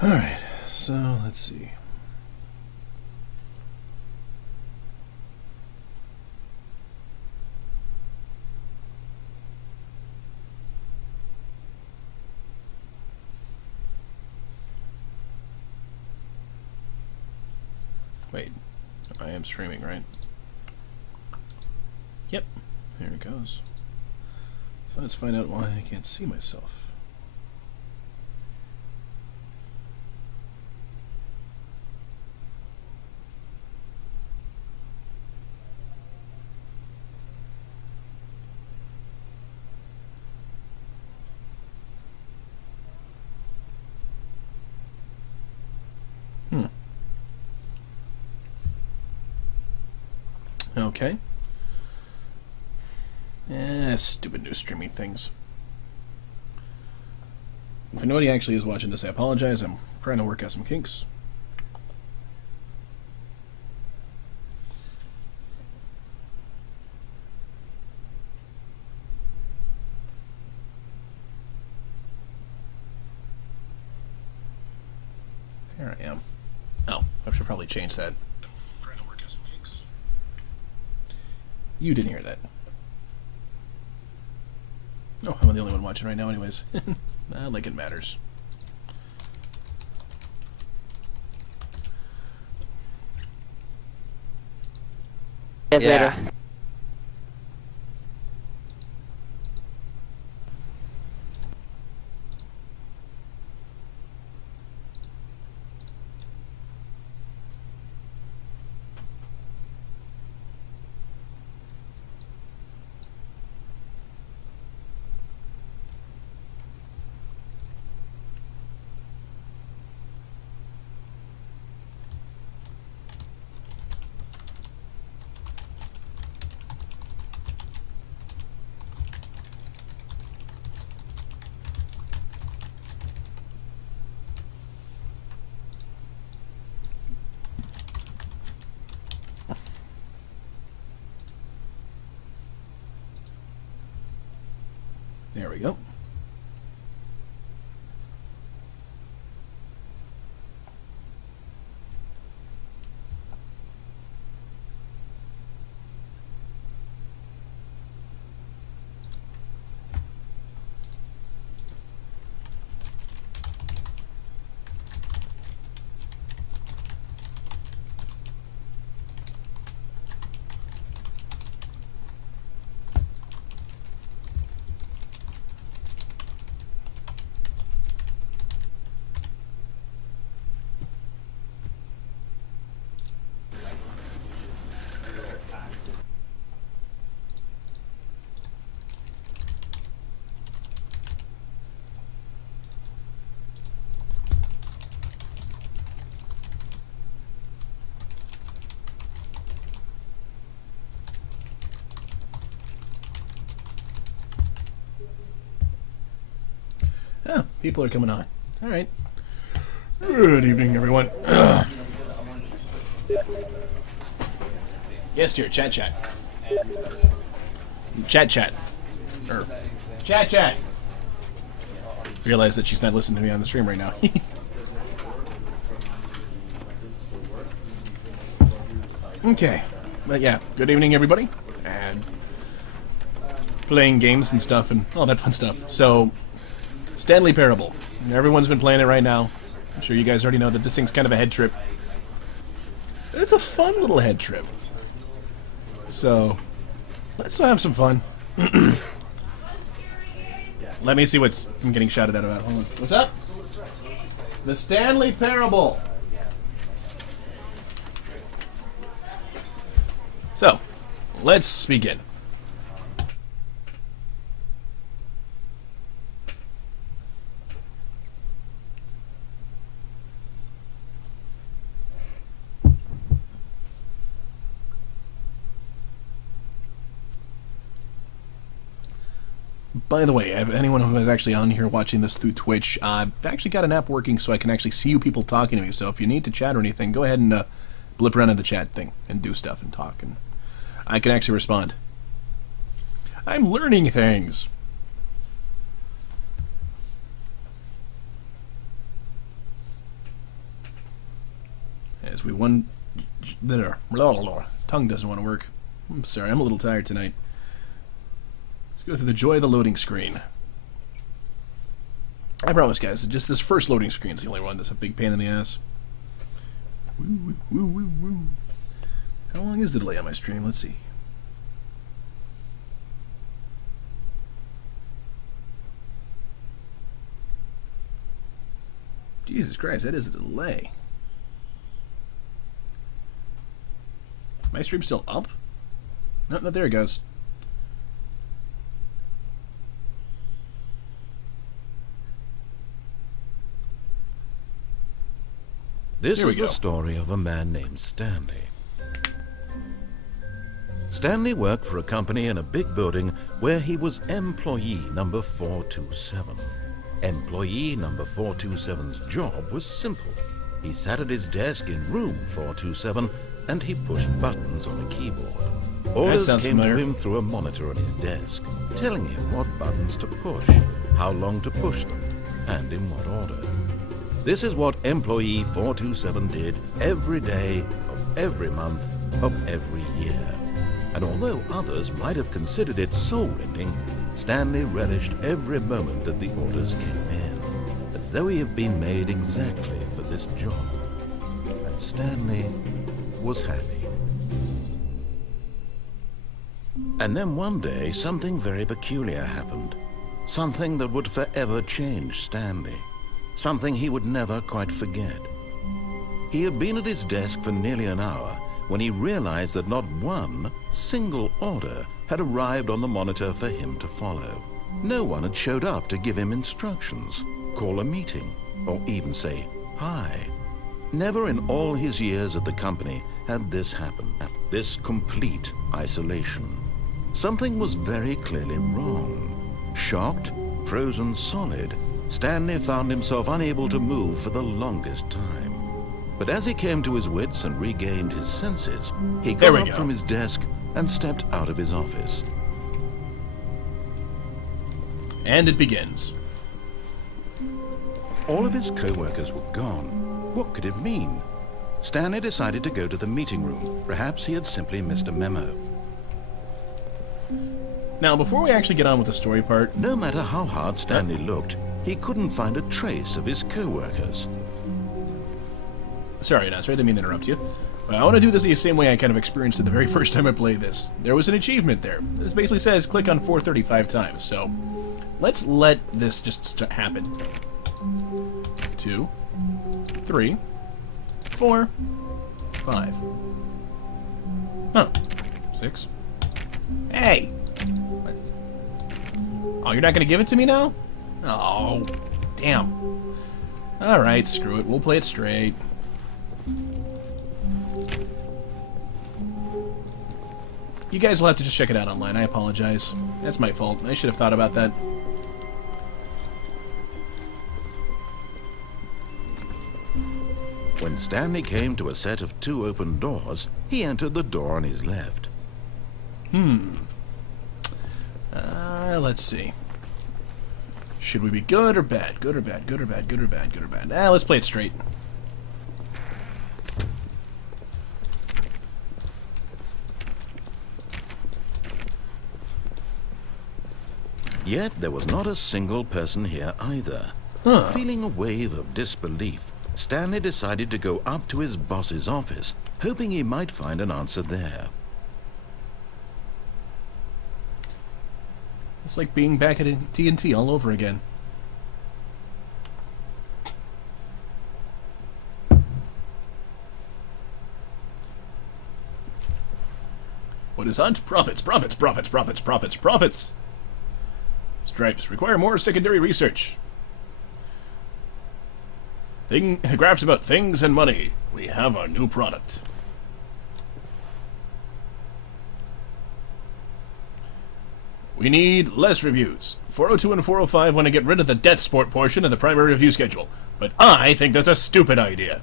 Alright, so let's see. Wait, I am streaming, right? Yep, here it goes. So let's find out why I can't see myself. Okay. Stupid new streaming things. If anybody actually is watching this, I apologize. I'm trying to work out some kinks. There I am. Oh, I should probably change that. I'm trying to work out some kinks. You didn't hear that. Oh, I'm the only one watching right now anyways. Not like it matters. Yes, later. There we go. Oh, people are coming on. All right. Good evening, everyone. Yes, dear. Chat. Chat. Or chat. Realize that she's not listening to me on the stream right now. Okay. But yeah, good evening, everybody. And playing games and stuff and all that fun stuff. So, Stanley Parable. Everyone's been playing it right now. I'm sure you guys already know that this thing's kind of a head trip. It's a fun little head trip. So, let's have some fun. Let me see what I'm getting shouted at about. Hold on. What's up? The Stanley Parable. So, let's begin. By the way, anyone who is actually on here watching this through Twitch, I've actually got an app working so I can actually see you people talking to me. So if you need to chat or anything, go ahead and blip around in the chat thing and do stuff and talk, and I can actually respond. I'm learning things. as we tongue doesn't want to work. I'm sorry, I'm a little tired tonight. Let's go through the joy of the loading screen. I promise, guys, just this first loading screen is the only one that's a big pain in the ass. Woo, woo, woo, woo. How long is the delay on my stream? Let's see. Jesus Christ, that is a delay. My stream's still up? No, there it goes. This is the story of a man named Stanley. Stanley worked for a company in a big building where he was employee number 427. Employee number 427's job was simple. He sat at his desk in room 427 and he pushed buttons on a keyboard. Orders came to him through a monitor on his desk, telling him what buttons to push, how long to push them, and in what order. This is what employee 427 did every day of every month of every year. And although others might have considered it soul-rending, Stanley relished every moment that the orders came in, as though he had been made exactly for this job. And Stanley was happy. And then one day, something very peculiar happened. Something that would forever change Stanley. Something he would never quite forget. He had been at his desk for nearly an hour when he realized that not one single order had arrived on the monitor for him to follow. No one had showed up to give him instructions, call a meeting, or even say hi. Never in all his years at the company had this happen, this complete isolation. Something was very clearly wrong. Shocked, frozen solid, Stanley found himself unable to move for the longest time. But as he came to his wits and regained his senses, he got up from his desk and stepped out of his office. And it begins. All of his co-workers were gone. What could it mean? Stanley decided to go to the meeting room. Perhaps he had simply missed a memo. Now, before we actually get on with the story part... No matter how hard Stanley looked, he couldn't find a trace of his co-workers. Sorry, Nazra, I didn't mean to interrupt you. But I want to do this the same way I kind of experienced it the very first time I played this. There was an achievement there. This basically says click on 435 times, so let's let this just happen. 2, 3, 4, 5. Huh. 6. Hey! What? Oh, you're not going to give it to me now? Oh, damn. Alright, screw it. We'll play it straight. You guys will have to just check it out online. I apologize. That's my fault. I should have thought about that. When Stanley came to a set of 2 open doors, he entered the door on his left. Let's see. Should we be good or bad? Good or bad? Good or bad? Good or bad? Good or bad? Let's play it straight. Yet there was not a single person here either. Feeling a wave of disbelief, Stanley decided to go up to his boss's office, hoping he might find an answer there. It's like being back at TNT all over again. What is hunt? Profits, profits, profits, profits, profits, profits. Stripes require more secondary research. Graphs about things and money. We have our new product. We need less reviews. 402 and 405 want to get rid of the death sport portion of the primary review schedule, but I think that's a stupid idea.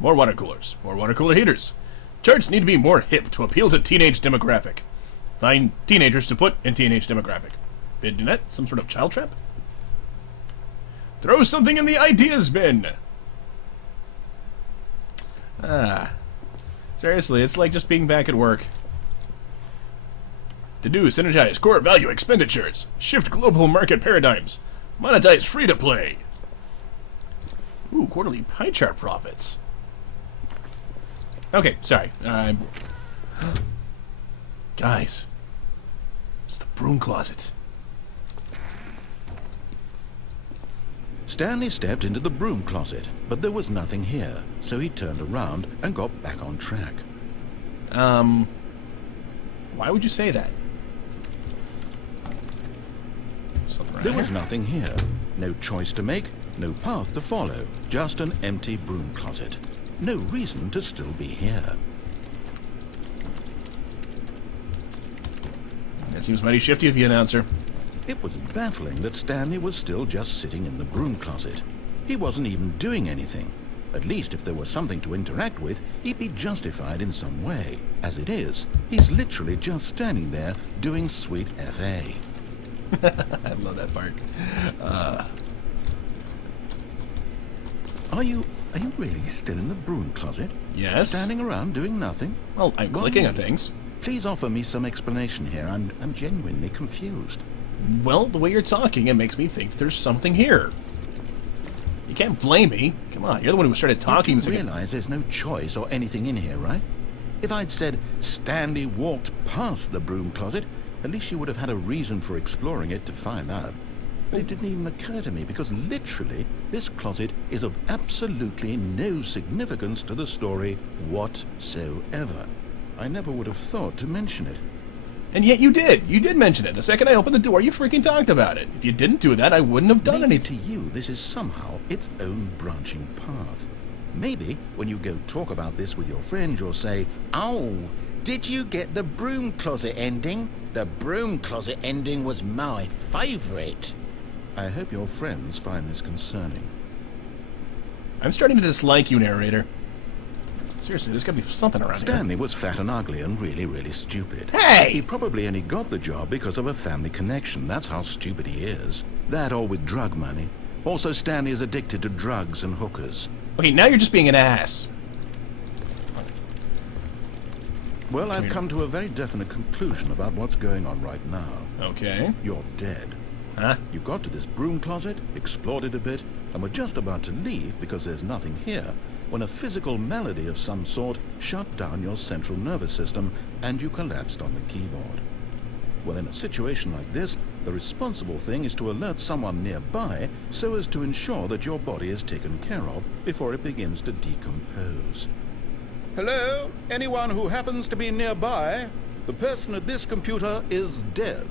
More water coolers. More water cooler heaters. Charts need to be more hip to appeal to teenage demographic. Find teenagers to put in teenage demographic. Bidnet? Some sort of child trap? Throw something in the ideas bin! Seriously, it's like just being back at work. To do, synergize core value expenditures. Shift global market paradigms. Monetize free-to-play. Ooh, quarterly pie chart profits. Okay, sorry. Guys. It's the broom closet. Stanley stepped into the broom closet, but there was nothing here, so he turned around and got back on track. Why would you say that? Something right There here? was nothing here. No choice to make, no path to follow, just an empty broom closet. No reason to still be here. That seems mighty shifty of you, announcer. It was baffling that Stanley was still just sitting in the broom closet. He wasn't even doing anything. At least if there was something to interact with, he'd be justified in some way. As it is, he's literally just standing there doing sweet FA. I love that part. Are you really still in the broom closet? Yes. Standing around doing nothing? Well, I'm clicking on things. Please offer me some explanation here. I'm genuinely confused. Well, the way you're talking, it makes me think there's something here. You can't blame me. Come on, you're the one who started talking. You realize there's no choice or anything in here, right? If I'd said Stanley walked past the broom closet, at least you would have had a reason for exploring it to find out. But it didn't even occur to me because literally this closet is of absolutely no significance to the story whatsoever. I never would have thought to mention it. And yet you did. You did mention it. The second I opened the door, you freaking talked about it. If you didn't do that, I wouldn't have done Maybe anything. to you, this is somehow its own branching path. Maybe when you go talk about this with your friends, you'll say, "Oh, did you get the broom closet ending? The broom closet ending was my favorite." I hope your friends find this concerning. I'm starting to dislike you, narrator. Seriously, there's gotta be something around Stanley was fat and ugly and really, really stupid. Hey! He probably only got the job because of a family connection. That's how stupid he is. That or with drug money. Also, Stanley is addicted to drugs and hookers. here. Okay, now you're just being an ass. Well, I've come to a very definite conclusion about what's going on right now. Okay. You're dead. Huh? You got to this broom closet, explored it a bit, and were just about to leave because there's nothing here, when a physical malady of some sort shut down your central nervous system and you collapsed on the keyboard. Well, in a situation like this, the responsible thing is to alert someone nearby so as to ensure that your body is taken care of before it begins to decompose. Hello? Anyone who happens to be nearby? The person at this computer is dead.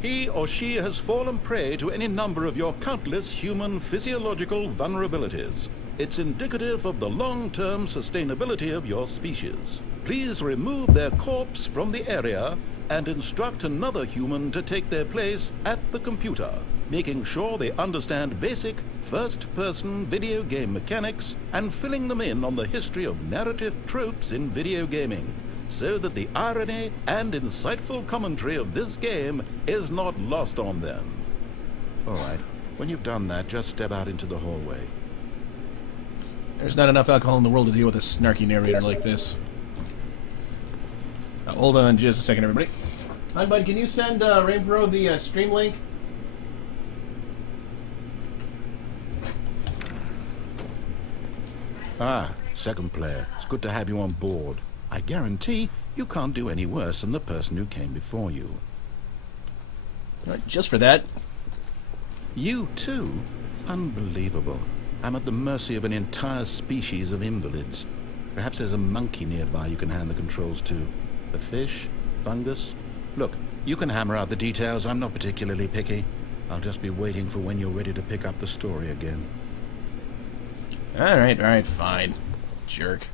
He or she has fallen prey to any number of your countless human physiological vulnerabilities. It's indicative of the long-term sustainability of your species. Please remove their corpse from the area and instruct another human to take their place at the computer, making sure they understand basic first-person video game mechanics and filling them in on the history of narrative tropes in video gaming, so that the irony and insightful commentary of this game is not lost on them. All right, when you've done that, just step out into the hallway. There's not enough alcohol in the world to deal with a snarky narrator like this. Hold on just a second, everybody. Hi, bud. Can you send Rainbow the stream link? Ah, second player. It's good to have you on board. I guarantee you can't do any worse than the person who came before you. All right, just for that. You too? Unbelievable. I'm at the mercy of an entire species of invalids. Perhaps there's a monkey nearby you can hand the controls to. A fish? Fungus? Look, you can hammer out the details. I'm not particularly picky. I'll just be waiting for when you're ready to pick up the story again. All right, fine. Jerk.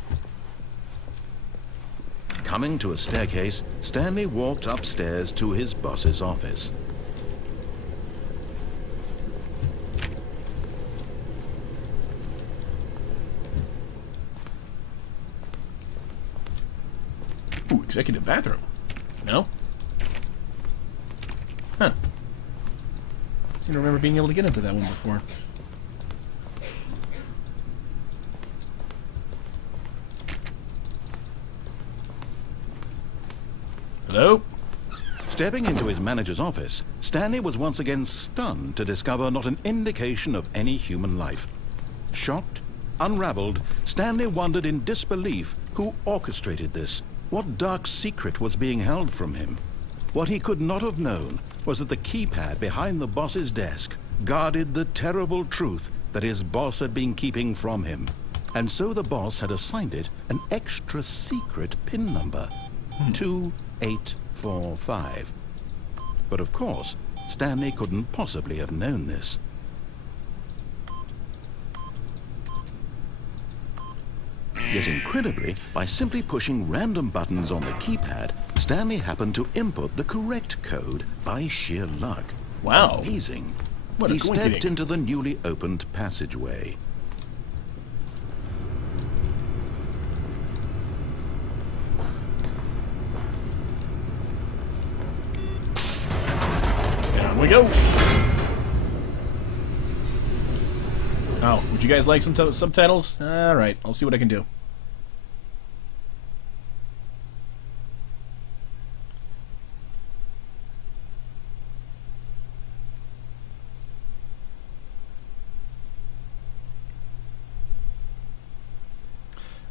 Coming to a staircase, Stanley walked upstairs to his boss's office. Ooh, executive bathroom. No? Huh. Seem to remember being able to get into that one before. Hello? Stepping into his manager's office, Stanley was once again stunned to discover not an indication of any human life. Shocked, unraveled, Stanley wondered in disbelief who orchestrated this, what dark secret was being held from him. What he could not have known was that the keypad behind the boss's desk guarded the terrible truth that his boss had been keeping from him. And so the boss had assigned it an extra secret PIN number, 2845. But of course, Stanley couldn't possibly have known this. Yet incredibly, by simply pushing random buttons on the keypad, Stanley happened to input the correct code by sheer luck. Wow. Amazing. What a He stepped coincidence. into the newly opened passageway. Down we go. Oh, would you guys like some subtitles? All right, I'll see what I can do.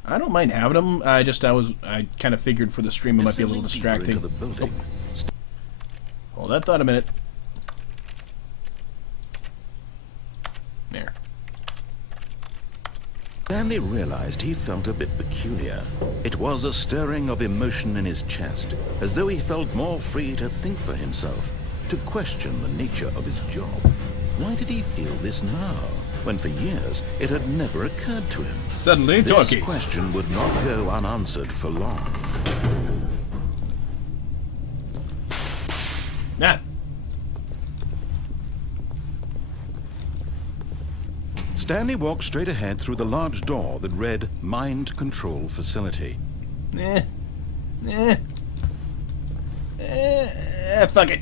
I don't mind having them. I kind of figured for the stream it might be a little Descending deeper distracting. into the building, Hold that thought a minute. There. Stanley realized he felt a bit peculiar. It was a stirring of emotion in his chest, as though he felt more free to think for himself, to question the nature of his job. Why did he feel this now, when for years it had never occurred to him? Suddenly This talking. question would not go unanswered for long. Nah. Stanley walked straight ahead through the large door that read Mind Control Facility. Fuck it.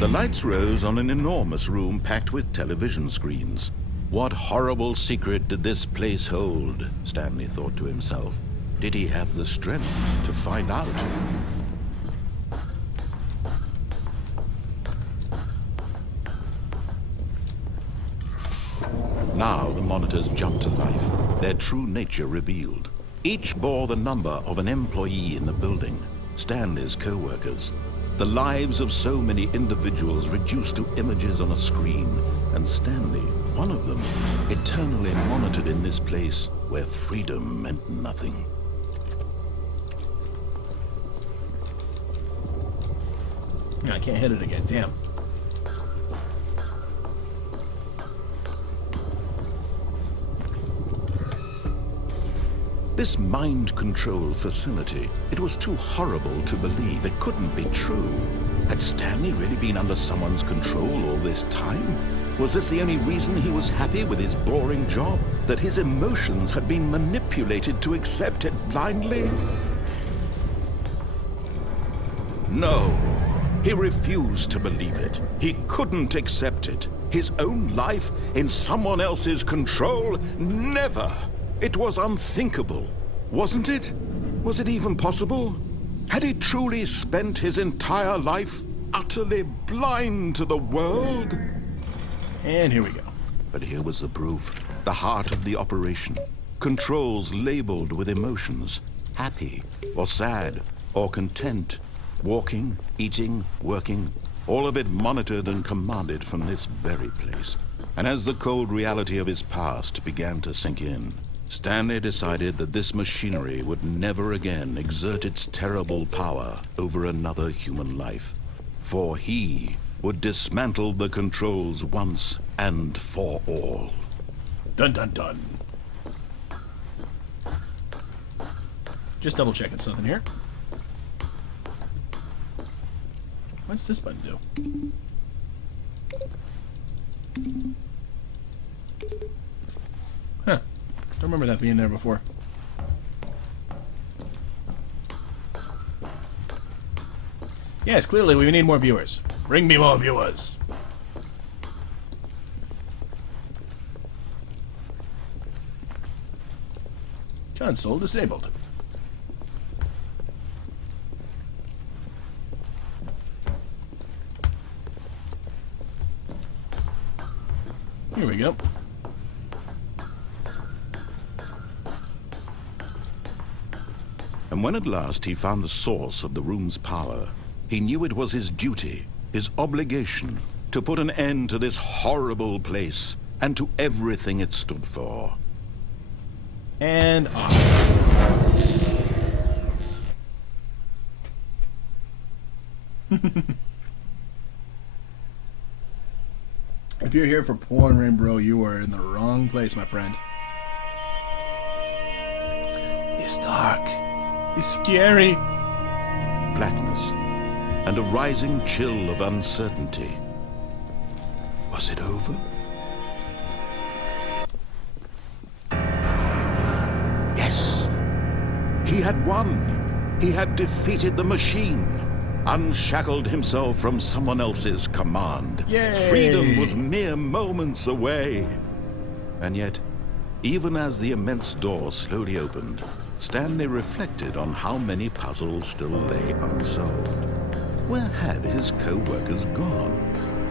The lights rose on an enormous room packed with television screens. What horrible secret did this place hold? Stanley thought to himself. Did he have the strength to find out? Now the monitors jumped to life, their true nature revealed. Each bore the number of an employee in the building, Stanley's co-workers. The lives of so many individuals reduced to images on a screen, and Stanley, one of them, eternally monitored in this place where freedom meant nothing. I can't hit it again, damn. This mind control facility, it was too horrible to believe. It couldn't be true. Had Stanley really been under someone's control all this time? Was this the only reason he was happy with his boring job? That his emotions had been manipulated to accept it blindly? No. He refused to believe it. He couldn't accept it. His own life in someone else's control? Never. It was unthinkable, wasn't it? Was it even possible? Had he truly spent his entire life utterly blind to the world? And here we go. But here was the proof. The heart of the operation. Controls labeled with emotions. Happy, or sad, or content. Walking, eating, working. All of it monitored and commanded from this very place. And as the cold reality of his past began to sink in, Stanley decided that this machinery would never again exert its terrible power over another human life. For he would dismantle the controls once and for all. Dun dun dun. Just double checking something here. What's this button do? Huh. Don't remember that being there before. Yes, clearly we need more viewers. Bring me more viewers. Console disabled. Here we go. And when at last he found the source of the room's power, he knew it was his duty, his obligation, to put an end to this horrible place and to everything it stood for. And off. If you're here for porn, Rainbow, you are in the wrong place, my friend. It's dark. It's scary. Blackness and a rising chill of uncertainty. Was it over? Yes. He had won. He had defeated the machine. Unshackled himself from someone else's command. Yay. Freedom was mere moments away. And yet, even as the immense door slowly opened, Stanley reflected on how many puzzles still lay unsolved. Where had his co-workers gone?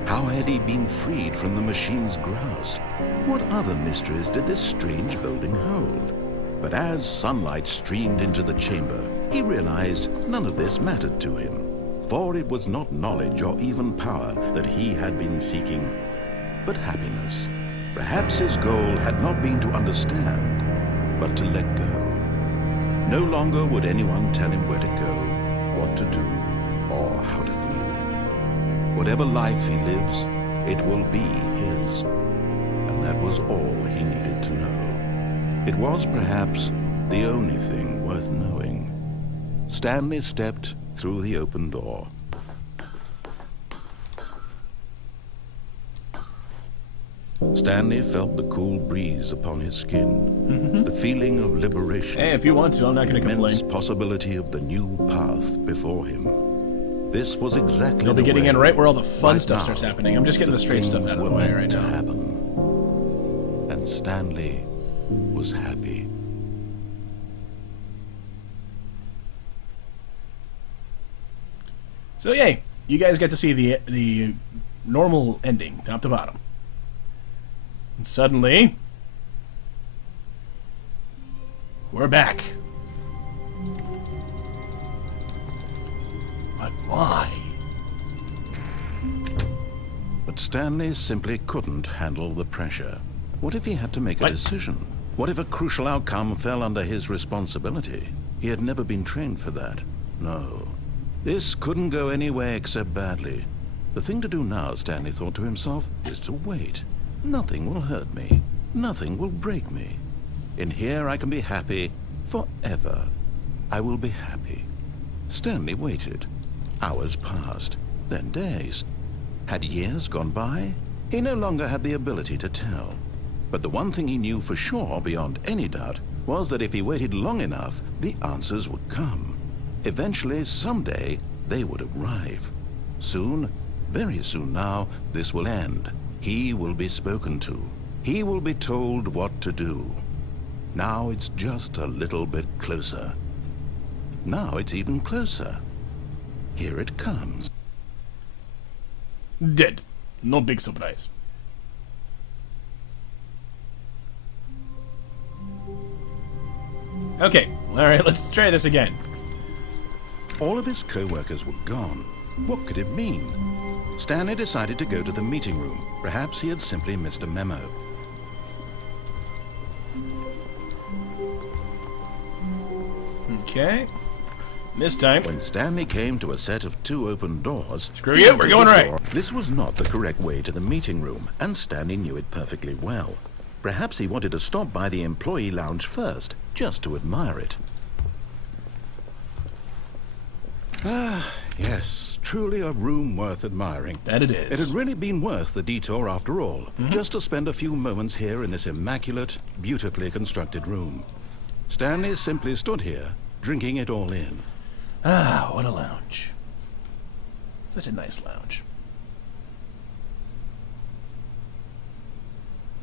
How had he been freed from the machine's grasp? What other mysteries did this strange building hold? But as sunlight streamed into the chamber, he realized none of this mattered to him. For it was not knowledge or even power that he had been seeking, but happiness. Perhaps his goal had not been to understand, but to let go. No longer would anyone tell him where to go, what to do, or how to feel. Whatever life he lives, it will be his. And that was all he needed to know. It was perhaps the only thing worth knowing. Stanley stepped through the open door. Stanley felt the cool breeze upon his skin, the feeling of liberation. Hey, if you want to, I'm not going to complain. The immense possibility of the new path before him. This was exactly You'll be the getting way in right where all the fun right stuff now, starts happening. I'm just getting the straight stuff things out of were the way meant right to now. happen. And Stanley was happy. So yay, you guys get to see the normal ending, top to bottom. And suddenly, we're back. But why? But Stanley simply couldn't handle the pressure. What if he had to make a decision? What if a crucial outcome fell under his responsibility? He had never been trained for that. No. This couldn't go any way except badly. The thing to do now, Stanley thought to himself, is to wait. Nothing will hurt me. Nothing will break me. In here I can be happy forever. I will be happy. Stanley waited. Hours passed, then days. Had years gone by? He no longer had the ability to tell. But the one thing he knew for sure, beyond any doubt, was that if he waited long enough, the answers would come. Eventually, someday, they would arrive. Soon, very soon now, this will end. He will be spoken to. He will be told what to do. Now it's just a little bit closer. Now it's even closer. Here it comes. Dead. No big surprise. Okay, alright, let's try this again. All of his co-workers were gone. What could it mean? Stanley decided to go to the meeting room. Perhaps he had simply missed a memo. Okay. This time, When Stanley came to a set of 2 open doors... Screw you, we're going right. This was not the correct way to the meeting room, and Stanley knew it perfectly well. Perhaps he wanted to stop by the employee lounge first, just to admire it. Ah, yes, truly a room worth admiring. that it It is. had really been worth the detour after all, just to spend a few moments here in this immaculate, beautifully constructed room. Stanley simply stood here, drinking it all in. Ah, what a lounge. Such a nice lounge.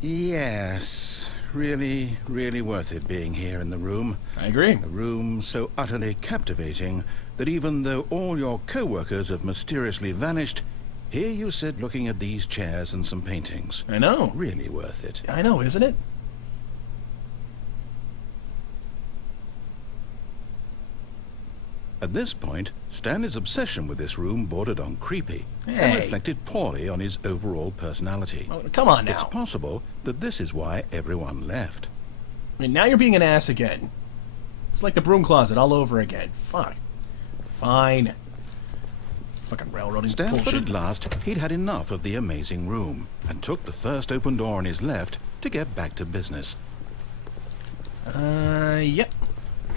Yes, really, really worth it being here in the room. I agree. A room so utterly captivating that even though all your co-workers have mysteriously vanished, here you sit looking at these chairs and some paintings. I know. Really worth it. I know, isn't it? At this point, Stanley's obsession with this room bordered on creepy and Hey. reflected poorly on his overall personality. Oh, come on now. It's possible that this is why everyone left. I mean, now you're being an ass again. It's like the broom closet all over again. Fuck. Fine. Fucking railroading Stan, but bullshit. at last, he'd had enough of the amazing room and took the first open door on his left to get back to business. Yep.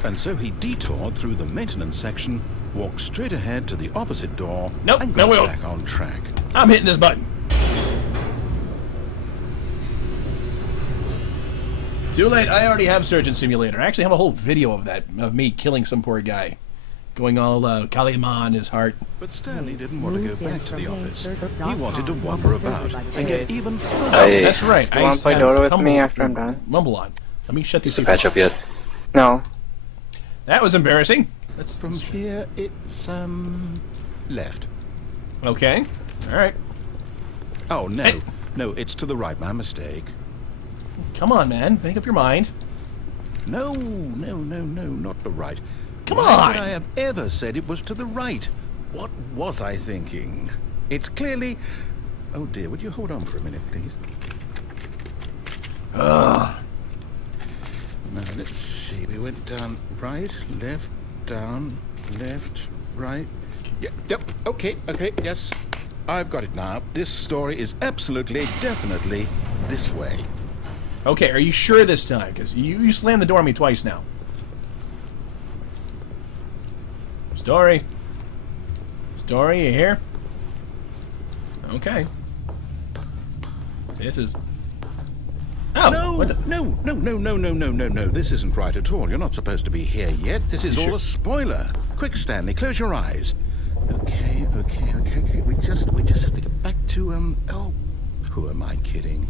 And so he detoured through the maintenance section, walked straight ahead to the opposite door, Nope, and no, got we won't. back on track. I'm hitting this button. Too late. I already have Surgeon Simulator. I actually have a whole video of that, of me killing some poor guy. Going all Kalima on his heart. But Stanley didn't want to go back to the office. He wanted to wander about and get even further. Hey, That's right. you wanna play have Dota with Tumble- me after I'm done? Mumble on. Let me shut these To people patch up yet? No. That was embarrassing. That's From here, it's, left. okay. All right. Oh, no. Hey. No, it's to the right. My mistake. Come on, man. Make up your mind. No, not the right. Come Why on. would I have ever said it was to the right? What was I thinking? It's clearly... Oh, dear. Would you hold on for a minute, please? Now, let's see. We went down right, left, down, left, right. Yep. Okay, yes. I've got it now. This story is absolutely, definitely this way. Okay, are you sure this time? Because you slammed the door on me twice now. Story, you here? Okay. This is... Oh, No, what the... no. This isn't right at all. You're not supposed to be here yet. This is all a spoiler. Quick, Stanley, close your eyes. Okay. We just have to get back to, oh, who am I kidding?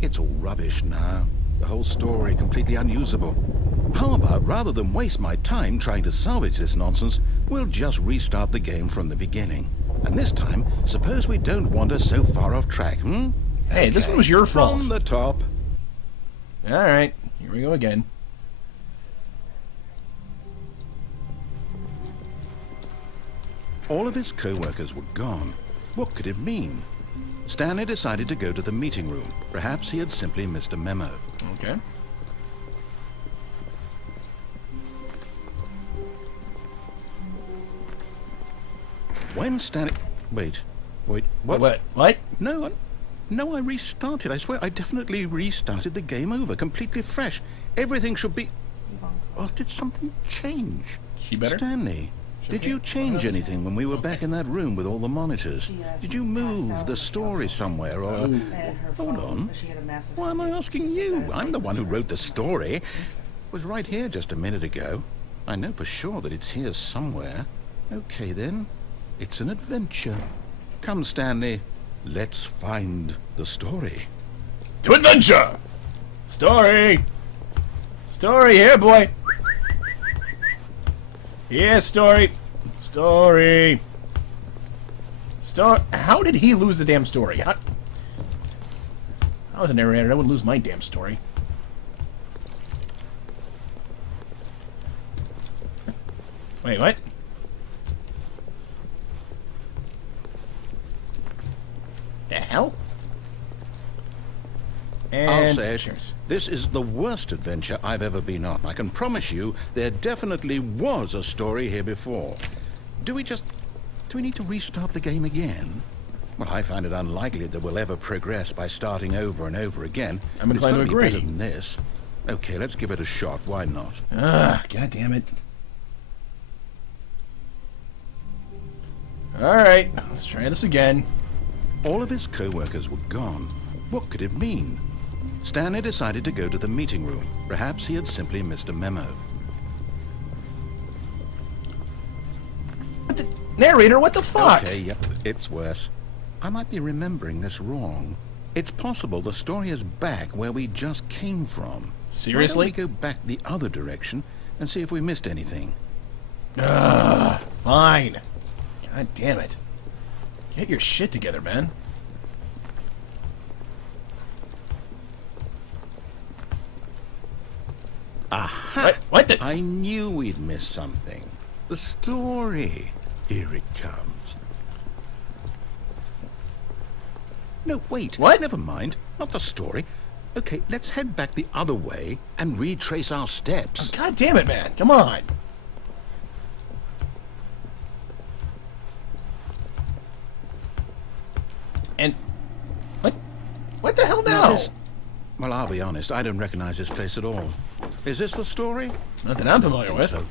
It's all rubbish now. The whole story completely unusable. How about, rather than waste my time trying to salvage this nonsense, we'll just restart the game from the beginning. And this time, suppose we don't wander so far off track, hmm? Hey, this one was your fault. From the top. Alright, here we go again. All of his co-workers were gone. What could it mean? Stanley decided to go to the meeting room. Perhaps he had simply missed a memo. Okay. When Stanley... Wait, what? What? No, I restarted. I swear, I definitely restarted the game over, completely fresh. Everything should be... Oh, did something change? She better? Stanley, did you change anything when we were back in that room with all the monitors? Did you move the story somewhere, or... Hold on. Why am I asking you? I'm the one who wrote the story. It was right here just a minute ago. I know for sure that it's here somewhere. Okay, then. It's an adventure. Come, Stanley. Let's find the story. To adventure! Story here, boy! Yeah, story! How did he lose the damn story? I was a narrator, I wouldn't lose my damn story. Wait, what? The hell? And I'll say it. cheers. This is the worst adventure I've ever been on. I can promise you there definitely was a story here before. Do we need to restart the game again? Well, I find it unlikely that we'll ever progress by starting over and over again. I'm but it's inclined gotta to be agree. better than this. Okay, let's give it a shot. Why not? God damn it. Alright, let's try this again. All of his co-workers were gone. What could it mean? Stanley decided to go to the meeting room. Perhaps he had simply missed a memo. Narrator, what the fuck? Okay, yep, it's worse. I might be remembering this wrong. It's possible the story is back where we just came from. Seriously? Why don't we go back the other direction and see if we missed anything? Fine. God damn it. Get your shit together, man. Aha! What the? I knew we'd miss something. The story. Here it comes. No, wait. What? Never mind. Not the story. Okay, let's head back the other way and retrace our steps. God damn it, man. Come on. And... What the hell now? Well, I'll be honest, I don't recognize this place at all. Is this the story? Not that I'm familiar with. So.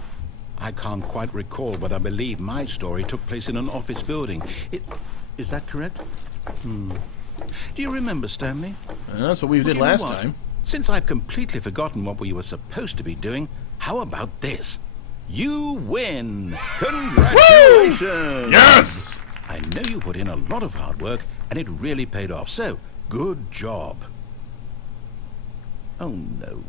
I can't quite recall, but I believe my story took place in an office building. Is that correct? Do you remember, Stanley? That's what we did last time. Since I've completely forgotten what we were supposed to be doing, how about this? You win! Congratulations! Woo! Yes! I know you put in a lot of hard work, and it really paid off, so good job. Oh, no.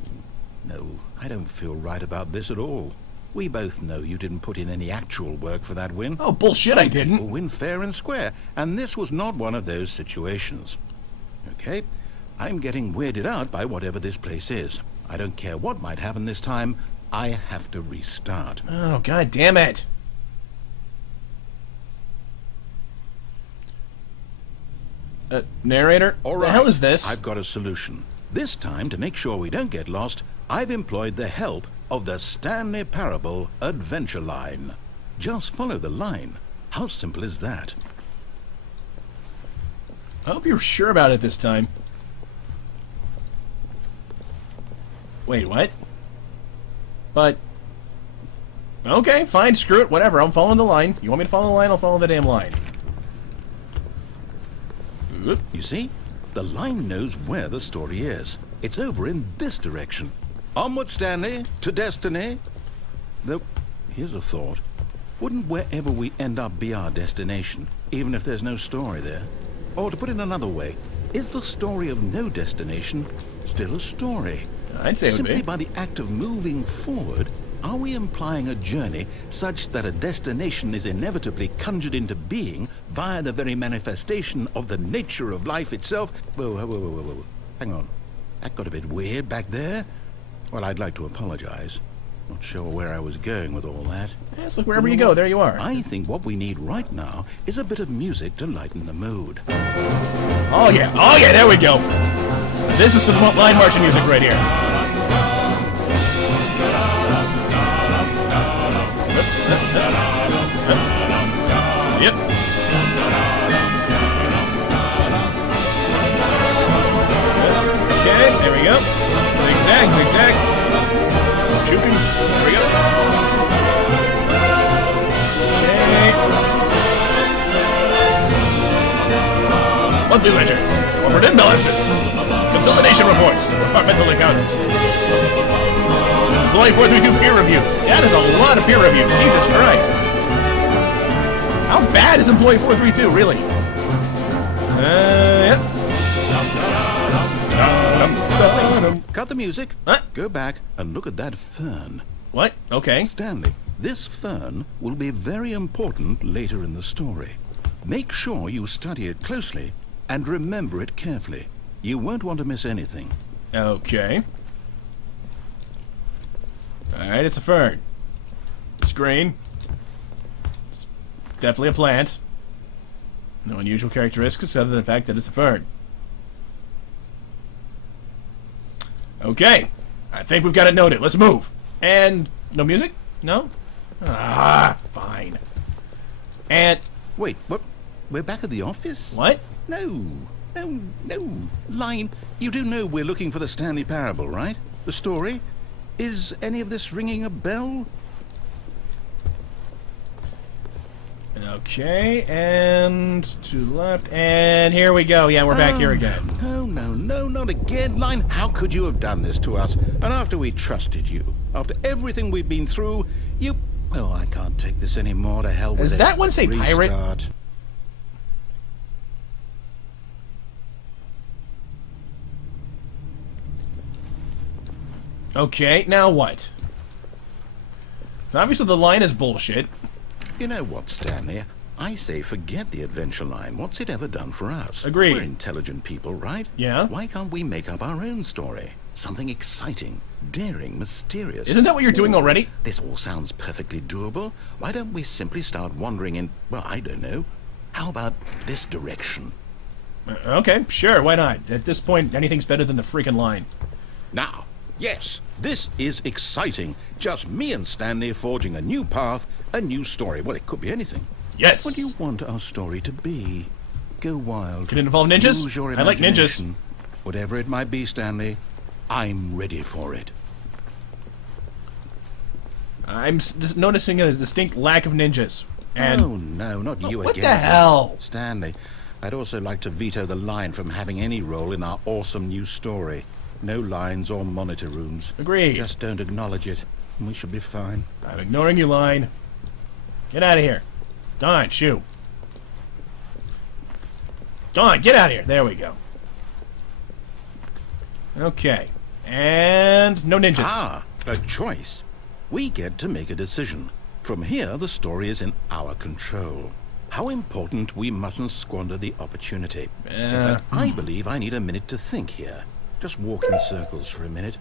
No, I don't feel right about this at all. We both know you didn't put in any actual work for that win. Oh, bullshit, I didn't. People win fair and square, and this was not one of those situations. Okay? I'm getting weirded out by whatever this place is. I don't care what might happen this time. I have to restart. Oh, god damn it. Narrator? All What right. the hell is this? I've got a solution. This time, to make sure we don't get lost, I've employed the help of the Stanley Parable Adventure Line. Just follow the line. How simple is that? I hope you're sure about it this time. Wait, what? But... Okay, fine, screw it, whatever, I'm following the line. You want me to follow the line, I'll follow the damn line. Oop. You see? The line knows where the story is. It's over in this direction. Onward, Stanley, to destiny. Though, here's a thought. Wouldn't wherever we end up be our destination, even if there's no story there? Or to put it another way, is the story of no destination still a story? I'd say it would Simply be. by the act of moving forward, are we implying a journey such that a destination is inevitably conjured into being via the very manifestation of the nature of life itself? Whoa. Hang on. That got a bit weird back there. Well, I'd like to apologize. Not sure where I was going with all that. Yes, look, wherever you go, there you are. I think what we need right now is a bit of music to lighten the mood. Oh yeah, there we go. This is some line marching music right here. Yep. Okay, there we go. Zigzag, zigzag. Shooting. There we go. Okay. Monthly ledgers. Corporate imbalances. Consolidation reports. Departmental accounts. Employee 432 peer reviews. That is a lot of peer reviews. Jesus Christ. How bad is Employee 432, really? Yep. Cut the music. What? Go back and look at that fern. What? Okay. Stanley, this fern will be very important later in the story. Make sure you study it closely and remember it carefully. You won't want to miss anything. Okay. Alright, it's a fern. It's green. It's definitely a plant. No unusual characteristics other than the fact that it's a fern. Okay. I think we've got it noted. Let's move. And no music? No? Ah, fine. And Wait, what? We're back at the office? what? No. Line, you do know we're looking for the Stanley Parable, right? The story? Is any of this ringing a bell? Okay, and to the left, and here we go. Yeah, we're back here again. No, not again. Line, how could you have done this to us? And after we trusted you, after everything we've been through, you... Oh, I can't take this anymore. To hell with it. Does that one say pirate? Restart. Okay, now what? So obviously the line is bullshit. You know what, Stanley? I say forget the adventure line. What's it ever done for us? Agreed. We're intelligent people, right? Yeah. Why can't we make up our own story? Something exciting, daring, mysterious. Isn't that what you're doing already? This all sounds perfectly doable. Why don't we simply start wandering in, well, I don't know. How about this direction? Okay, sure, why not? At this point, anything's better than the freaking line. Now, yes, this is exciting. Just me and Stanley forging a new path, a new story. Well, it could be anything. Yes! What do you want our story to be? Go wild. Could it involve ninjas? Use your I like ninjas. imagination. Whatever it might be, Stanley, I'm ready for it. I'm just noticing a distinct lack of ninjas. And Oh, no, not you what again. the hell? Stanley, I'd also like to veto the line from having any role in our awesome new story. No lines or monitor rooms. Agreed. Just don't acknowledge it, and we should be fine. I'm ignoring you, line. Get out of here. Go on, shoo. Go on, get out of here. There we go. Okay. And no ninjas. Ah, a choice. We get to make a decision. From here, the story is in our control. How important we mustn't squander the opportunity. In fact, I believe I need a minute to think here. Just walk in circles for a minute.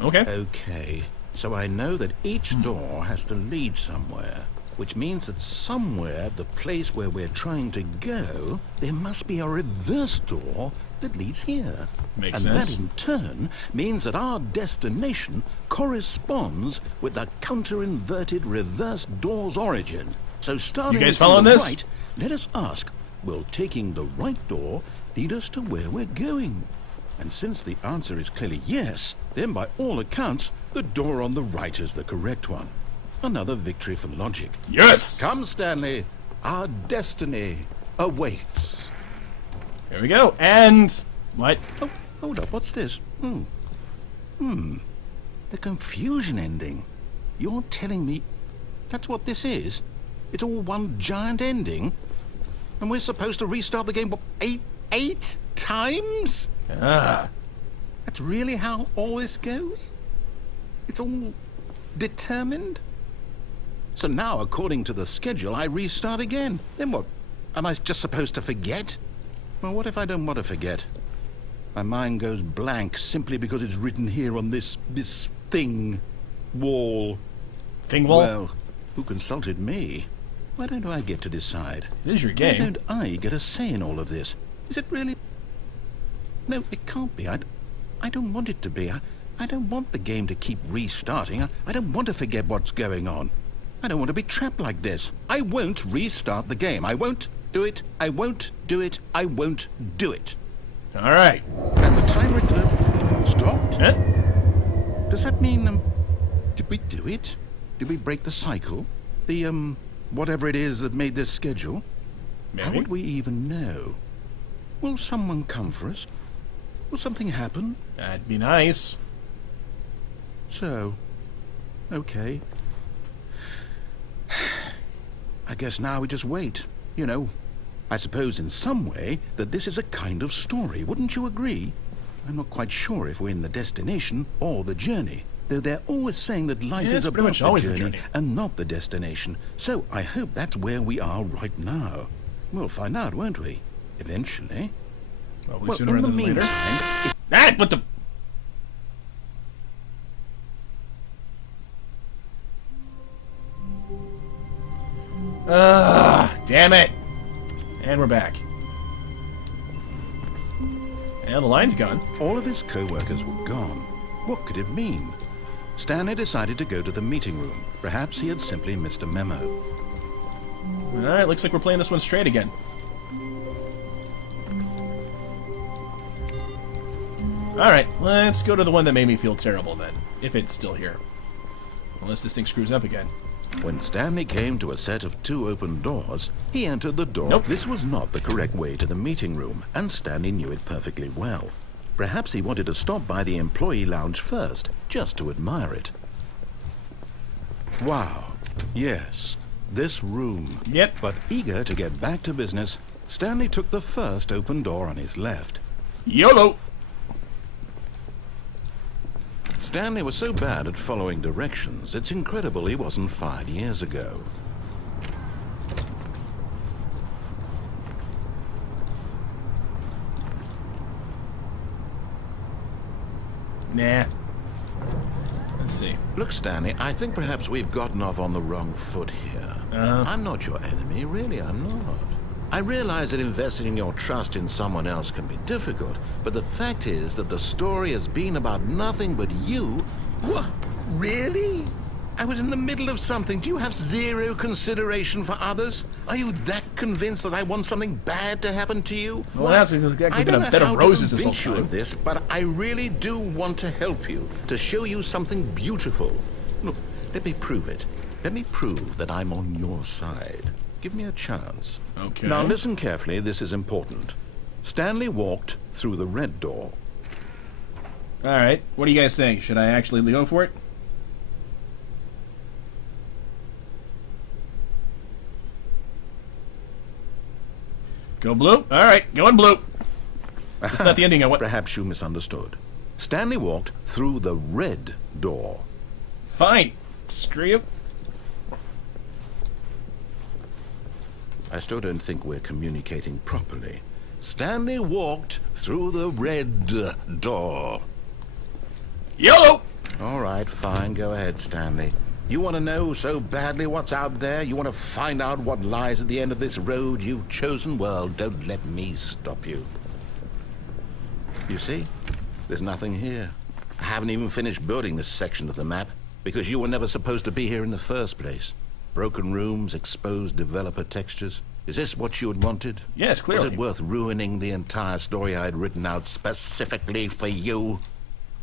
Okay. Okay, so I know that each door has to lead somewhere, which means that somewhere, the place where we're trying to go, there must be a reverse door that leads here. Makes and sense. that in turn means that our destination corresponds with the counter-inverted reverse door's origin. So starting You guys from following the this? right, let us ask, will taking the right door lead us to where we're going? And since the answer is clearly yes, then by all accounts, the door on the right is the correct one. Another victory for logic. Yes! Come, Stanley. Our destiny awaits. Here we go. And... what? Oh, hold up. What's this? The confusion ending. You're telling me that's what this is? It's all one giant ending? And we're supposed to restart the game, what, eight times? Ah. That's really how all this goes? It's all determined? So now, according to the schedule, I restart again. Then what? Am I just supposed to forget? Well, what if I don't want to forget? My mind goes blank simply because it's written here on this thing, wall. Thing wall? Well, who consulted me? Why don't I get to decide? It is your Why game. don't I get a say in all of this? Is it really? No, it can't be. I don't want it to be. I don't want the game to keep restarting. I don't want to forget what's going on. I don't want to be trapped like this. I won't restart the game. I won't do it. I won't do it. I won't do it. All right. And the timer stopped? Huh? Does that mean, did we do it? Did we break the cycle? The, whatever it is that made this schedule? How Maybe. would we even know? Will someone come for us? Will something happen? That'd be nice. So, okay. I guess now we just wait. You know, I suppose in some way that this is a kind of story, wouldn't you agree? I'm not quite sure if we're in the destination or the journey, though they're always saying that life Yeah, is it's pretty about much always the the journey journey. and not the destination. So I hope that's where we are right now. We'll find out, won't we? Eventually. Probably Well, sooner in the rather than later. meantime, Ah, what the... Damn it. And we're back. And the line's gone. all of his co-workers were gone. What could it mean? Stanley decided to go to the meeting room. Perhaps he had simply missed a memo. Alright, looks like we're playing this one straight again. Alright, let's go to the one that made me feel terrible then, if it's still here. Unless this thing screws up again. When Stanley came to a set of 2 open doors, he entered the door. Nope. This was not the correct way to the meeting room, and Stanley knew it perfectly well. Perhaps he wanted to stop by the employee lounge first, just to admire it. Wow. Yes, this room. Yep. But eager to get back to business, Stanley took the first open door on his left. YOLO! Stanley was so bad at following directions, it's incredible he wasn't fired years ago. Nah. Let's see. Look, Stanley, I think perhaps we've gotten off on the wrong foot here. I'm not your enemy, really, I'm not. I realize that investing your trust in someone else can be difficult, but the fact is that the story has been about nothing but you. What? Really? I was in the middle of something. Do you have zero consideration for others? Are you that convinced that I want something bad to happen to you? Well, that's actually been a bed of roses this whole I don't know how to convince you time. of this, but I really do want to help you, to show you something beautiful. Look, let me prove it. Let me prove that I'm on your side. Give me a chance. Okay. Now listen carefully, this is important. Stanley walked through the red door. Alright, what do you guys think? Should I actually go for it? Go blue? Alright, going blue. It's not the ending I want. Perhaps you misunderstood. Stanley walked through the red door. Fine. Screw you. I still don't think we're communicating properly. Stanley walked through the red door. Yellow! All right, fine. Go ahead, Stanley. You want to know so badly what's out there? You want to find out what lies at the end of this road you've chosen? Well, don't let me stop you. You see? There's nothing here. I haven't even finished building this section of the map because you were never supposed to be here in the first place. Broken rooms, exposed developer textures. Is this what you had wanted? Yes, clearly. Was it worth ruining the entire story I had written out specifically for you?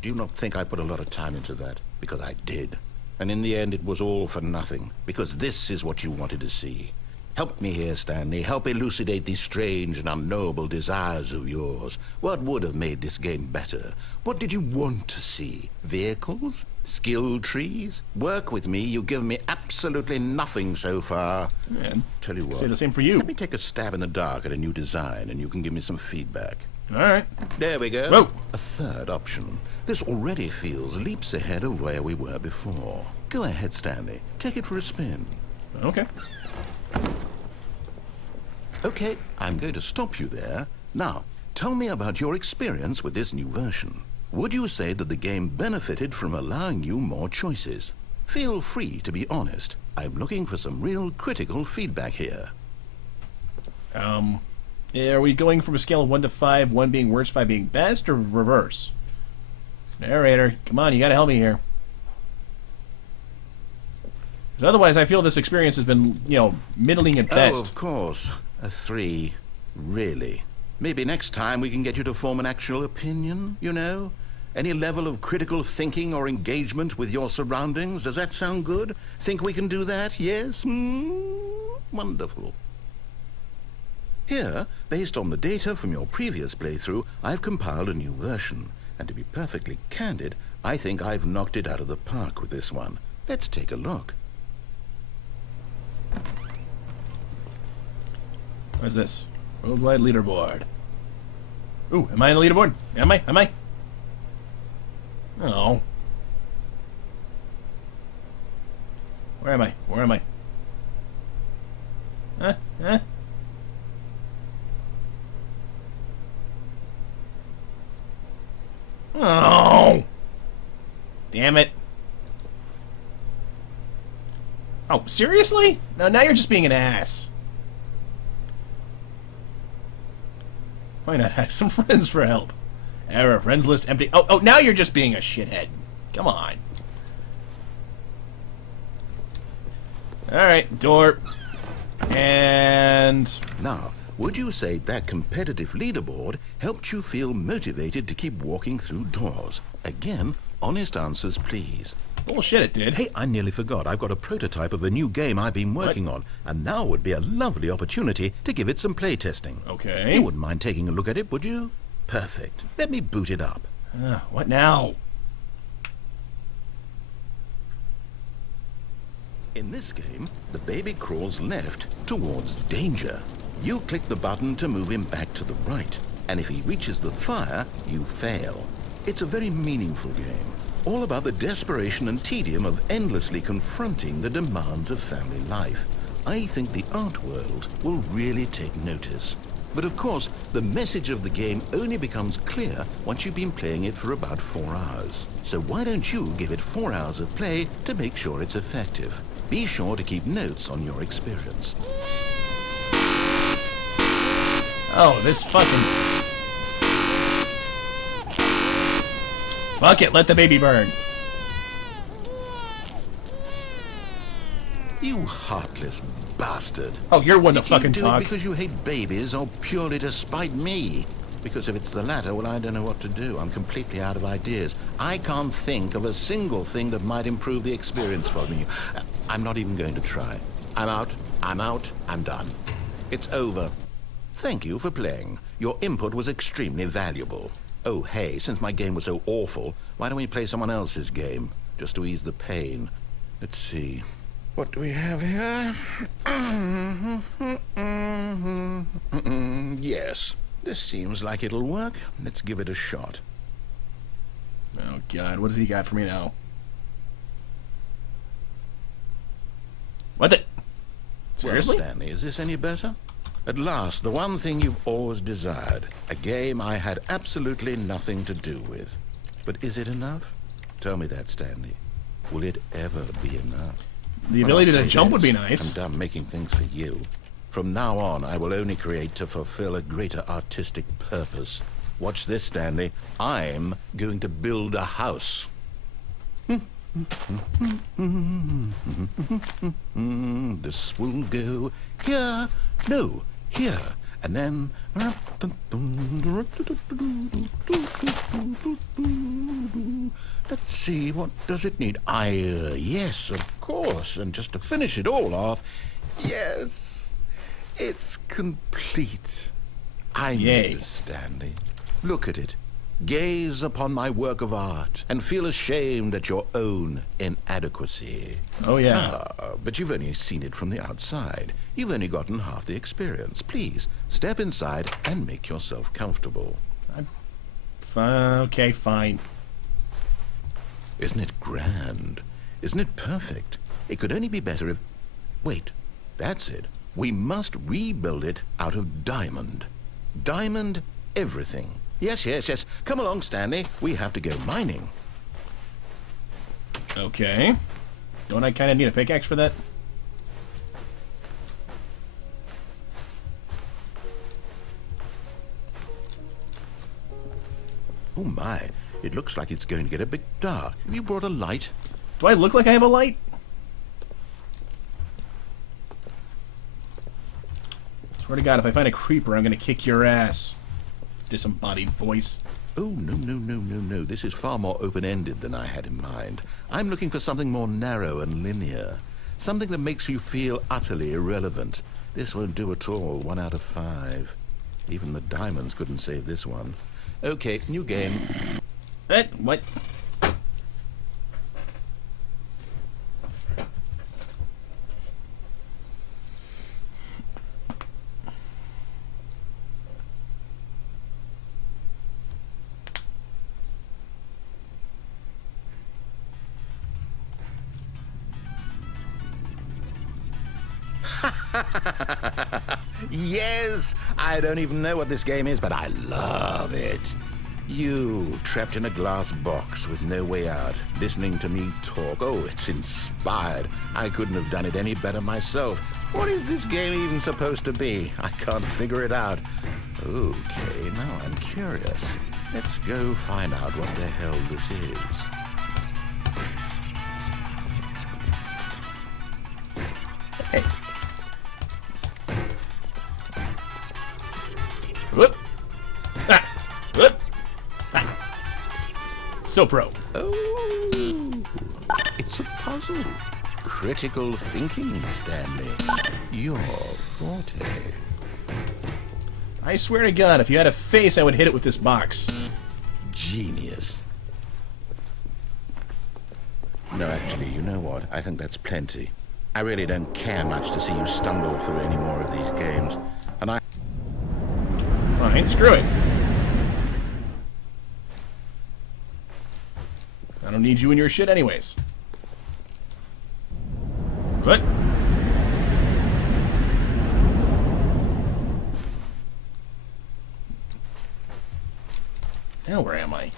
Do you not think I put a lot of time into that? Because I did. And in the end, it was all for nothing. Because this is what you wanted to see. Help me here, Stanley. Help elucidate these strange and unknowable desires of yours. What would have made this game better? What did you want to see? Vehicles? Skill trees? Work with me. You've given me absolutely nothing so far. Man, Tell you what. say the same for you. Let me take a stab in the dark at a new design, and you can give me some feedback. Alright. There we go. Whoa. A third option. This already feels leaps ahead of where we were before. Go ahead, Stanley. Take it for a spin. Okay. Okay, I'm going to stop you there. Now, tell me about your experience with this new version. Would you say that the game benefited from allowing you more choices? Feel free to be honest. I'm looking for some real critical feedback here. Are we going from a scale of 1 to 5, 1 being worst, 5 being best, or reverse? Narrator, come on, you gotta help me here. 'Cause otherwise, I feel this experience has been, middling at Oh, best. of course. A 3. Really? Maybe next time we can get you to form an actual opinion, you know? Any level of critical thinking or engagement with your surroundings? Does that sound good? Think we can do that? Yes? Wonderful. Here, based on the data from your previous playthrough, I've compiled a new version. And to be perfectly candid, I think I've knocked it out of the park with this one. Let's take a look. What's this? Worldwide leaderboard. Ooh, am I on the leaderboard? Am I? Am I? Oh. Where am I? Where am I? Huh? Oh! Damn it. Oh, seriously? No, now you're just being an ass. Why not ask some friends for help? Error, friends list empty. Oh, now you're just being a shithead. Come on. Alright, door. And... Now, would you say that competitive leaderboard helped you feel motivated to keep walking through doors? Again, honest answers, please. bullshit, it did. Hey, I nearly forgot. I've got a prototype of a new game I've been working on, and now would be a lovely opportunity to give it some play testing. Okay. You wouldn't mind taking a look at it, would you? Perfect. Let me boot it up. What now? In this game, the baby crawls left towards danger. You click the button to move him back to the right, and if he reaches the fire, you fail. It's a very meaningful game. all about the desperation and tedium of endlessly confronting the demands of family life. I think the art world will really take notice. But of course, the message of the game only becomes clear once you've been playing it for about 4 hours. So why don't you give it 4 hours of play to make sure it's effective? Be sure to keep notes on your experience. Oh, this fucking... Fuck it, let the baby burn. You heartless bastard. Oh, you're one to Did you fucking do talk. it because you hate babies or purely to spite me? Because if it's the latter, well, I don't know what to do. I'm completely out of ideas. I can't think of a single thing that might improve the experience for me. I'm not even going to try. I'm out, I'm done. It's over. Thank you for playing. Your input was extremely valuable. Oh, hey, since my game was so awful, why don't we play someone else's game? Just to ease the pain. Let's see. What do we have here? Yes, this seems like it'll work. Let's give it a shot. Oh, God, what does he got for me now? What the... Seriously? Well, Stanley, is this any better? At last, the one thing you've always desired. A game I had absolutely nothing to do with. But is it enough? Tell me that, Stanley. Will it ever be enough? The ability I'll to say jump would this, be nice. I'm done making things for you. From now on, I will only create to fulfill a greater artistic purpose. Watch this, Stanley. I'm going to build a house. This will go here. No, here. And then... Let's see, what does it need? Yes, of course. And just to finish it all off, yes, it's complete. I Yay. need this, Stanley. Look at it. Gaze upon my work of art and feel ashamed at your own inadequacy. Oh, yeah. But you've only seen it from the outside. You've only gotten half the experience. Please, step inside and make yourself comfortable. Okay, fine. Isn't it grand? Isn't it perfect? It could only be better if... Wait, that's it. We must rebuild it out of diamond. Diamond everything. Yes, yes, yes. Come along, Stanley. We have to go mining. Okay. Don't I kind of need a pickaxe for that? Oh, my. It looks like it's going to get a bit dark. Have you brought a light? Do I look like I have a light? Swear to God, if I find a creeper, I'm gonna kick your ass. Disembodied voice. Oh, no, no, no, no, no. This is far more open-ended than I had in mind. I'm looking for something more narrow and linear. Something that makes you feel utterly irrelevant. This won't do at all. 1 out of 5. Even the diamonds couldn't save this one. Okay, new game. What? Yes! I don't even know what this game is, but I love it. You, trapped in a glass box with no way out, listening to me talk. Oh, it's inspired. I couldn't have done it any better myself. What is this game even supposed to be? I can't figure it out. Okay, now I'm curious. Let's go find out what the hell this is. Hey. Whoop. Ah. Whoop. Ah. So pro. Oh, it's a puzzle. Critical thinking, Stanley. Your forte. I swear to God, if you had a face, I would hit it with this box. Genius. No, actually, you know what? I think that's plenty. I really don't care much to see you stumble through any more of these games. And I... Fine, screw it. I don't don't need you in your shit anyways. What? Now where am I?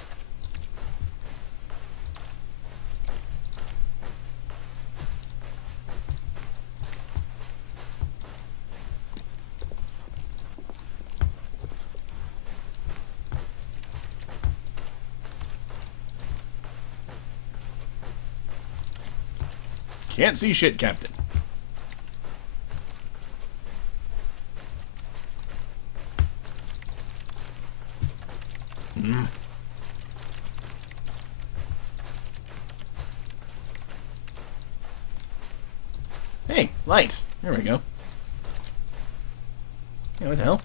Can't see shit, Captain. Hey, light. There we go. Yeah, what the hell?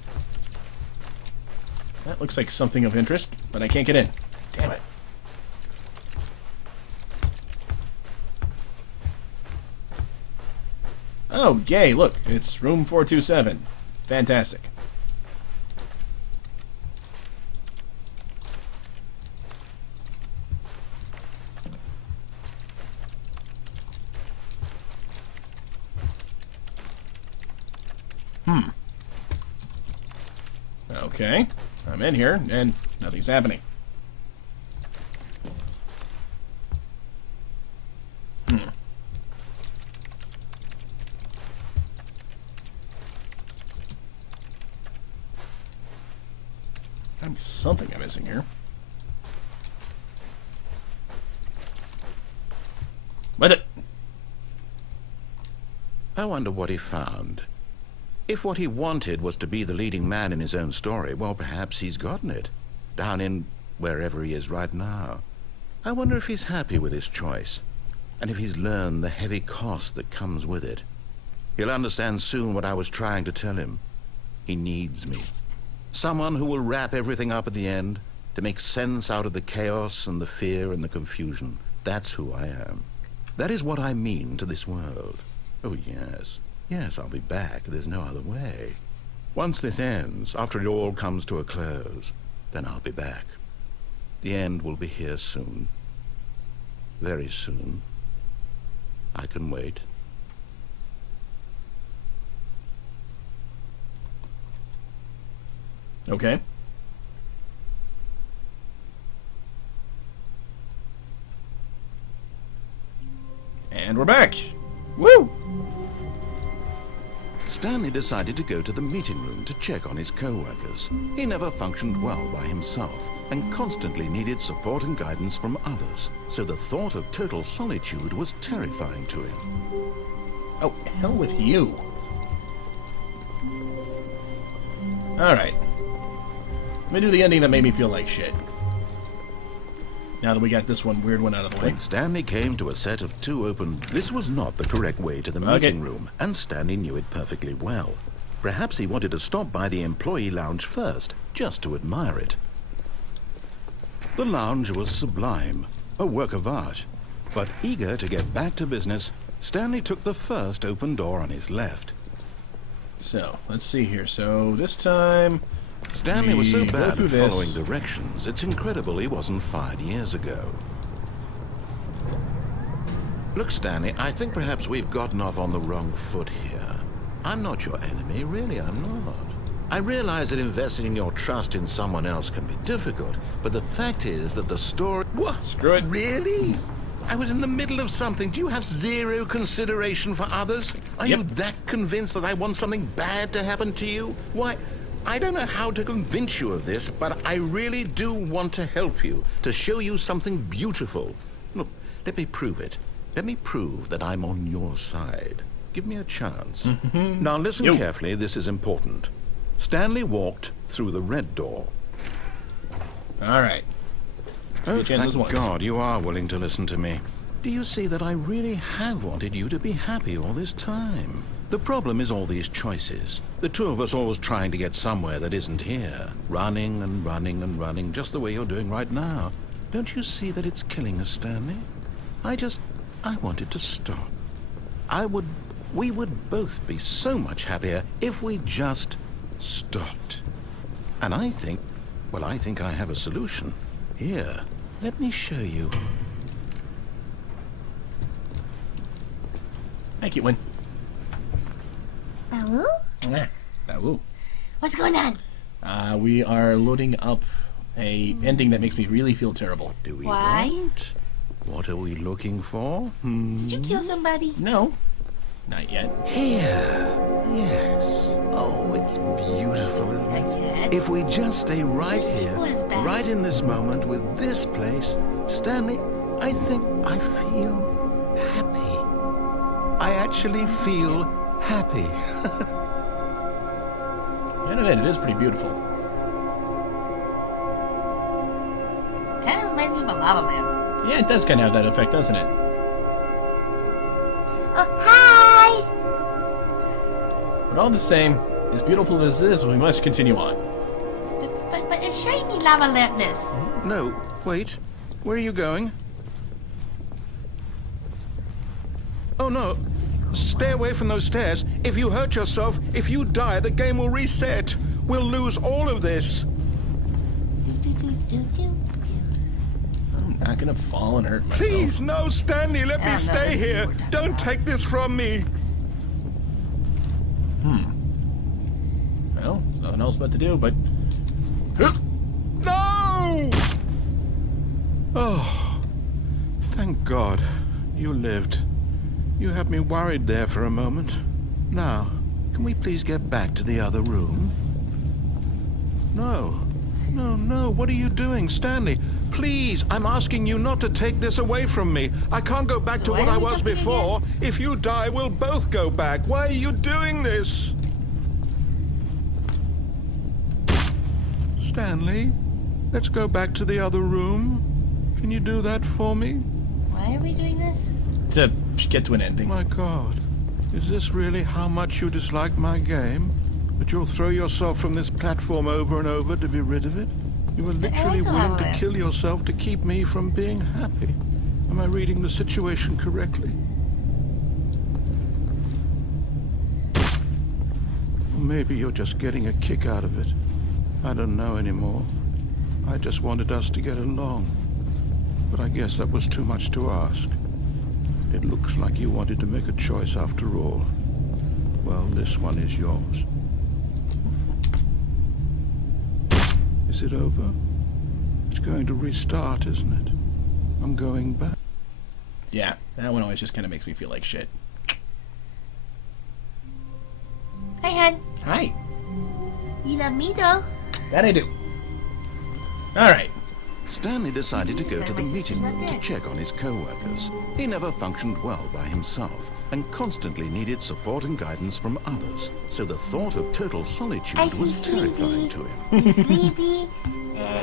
That looks like something of interest, but I can't get in. Damn it. Oh, yay, look, it's room 427. Fantastic. Okay, I'm in here, and nothing's happening. Gotta be something I'm missing here. With it! I wonder what he found. If what he wanted was to be the leading man in his own story, well, perhaps he's gotten it. Down in wherever he is right now. I wonder if he's happy with his choice, and if he's learned the heavy cost that comes with it. He'll understand soon what I was trying to tell him. He needs me. Someone who will wrap everything up at the end, to make sense out of the chaos and the fear and the confusion. That's who I am. That is what I mean to this world. Oh, yes. Yes, I'll be back. There's no other way. Once this ends, after it all comes to a close, then I'll be back. The end will be here soon. Very soon. I can wait. Okay. And we're back. Woo! Stanley decided to go to the meeting room to check on his co-workers. He never functioned well by himself and constantly needed support and guidance from others, so the thought of total solitude was terrifying to him. Oh, hell with you. Alright. Let me do the ending that made me feel like shit. Now that we got this weird one out of the way. When Stanley came to a set of two open... This was not the correct way to the meeting room, and Stanley knew it perfectly well. Perhaps he wanted to stop by the employee lounge first, just to admire it. The lounge was sublime, a work of art. But eager to get back to business, Stanley took the first open door on his left. So, let's see here. So, this time... Stanley was so go bad through at this. following directions, it's incredible he wasn't fired years ago. Look, Stanley, I think perhaps we've gotten off on the wrong foot here. I'm not your enemy, really, I'm not. I realize that investing in your trust in someone else can be difficult, but the fact is that the story... What? Screw it. Really? I was in the middle of something. Do you have zero consideration for others? Are Yep. you that convinced that I want something bad to happen to you? Why, I don't know how to convince you of this, but I really do want to help you, to show you something beautiful. Look, let me prove it. Let me prove that I'm on your side. Give me a chance. Now listen Yo. carefully, this is important. Stanley walked through the red door. Alright. Oh, Kansas thank once. God you are willing to listen to me. Do you see that I really have wanted you to be happy all this time? The problem is all these choices. The two of us always trying to get somewhere that isn't here. Running and running and running, just the way you're doing right now. Don't you see that it's killing us, Stanley? I wanted to stop. We would both be so much happier if we just stopped. And I think I have a solution. Here, let me show you. Hi, cute one. Baloo? Yeah. Ooh. What's going on? We are loading up a ending that makes me really feel terrible. Do we Why? want? What are we looking for? Did you kill somebody? No. Not yet. Here. Yes. Oh, it's beautiful, isn't it? Not yet. If we just stay right here, Was bad. right in this moment with this place, Stanley, I think I feel happy. I actually feel happy. Yeah, no, it is pretty beautiful. Kind of reminds me of a lava lamp. Yeah, it does kind of have that effect, doesn't it? Oh, hi! But all the same, as beautiful as this, we must continue on. But it's shiny lava lampness. No, wait. Where are you going? Oh no. Stay away from those stairs. If you hurt yourself, if you die, the game will reset. We'll lose all of this. I'm not gonna fall and hurt myself. Please, no, Stanley, let me no, stay this is here. what we're talking Don't about. take this from me. Well, there's nothing else but to do, but... No! Oh, thank God. You lived. You had me worried there for a moment. Now, can we please get back to the other room? No. No, what are you doing, Stanley? Please, I'm asking you not to take this away from me. I can't go back to Why what are I we was jumping before. If you die, we'll both go back. Why are you doing this? Stanley, let's go back to the other room. Can you do that for me? Why are we doing this? To get to an ending. My God, is this really how much you dislike my game? That you'll throw yourself from this platform over and over to be rid of it? You were literally I like willing lava. to kill yourself to keep me from being happy. Am I reading the situation correctly? Or maybe you're just getting a kick out of it. I don't know anymore. I just wanted us to get along. But I guess that was too much to ask. It looks like you wanted to make a choice after all. Well, this one is yours. Is it over? It's going to restart, isn't it? I'm going back. Yeah, that one always just kind of makes me feel like shit. Hi, hon. Hi. You love me, though. That I do. Alright. Stanley decided to go That's to why the my meeting sister's not room to there. check on his co-workers. He never functioned well by himself and constantly needed support and guidance from others. So the thought of total solitude I see was terrifying Sleepy. to him. You're sleepy.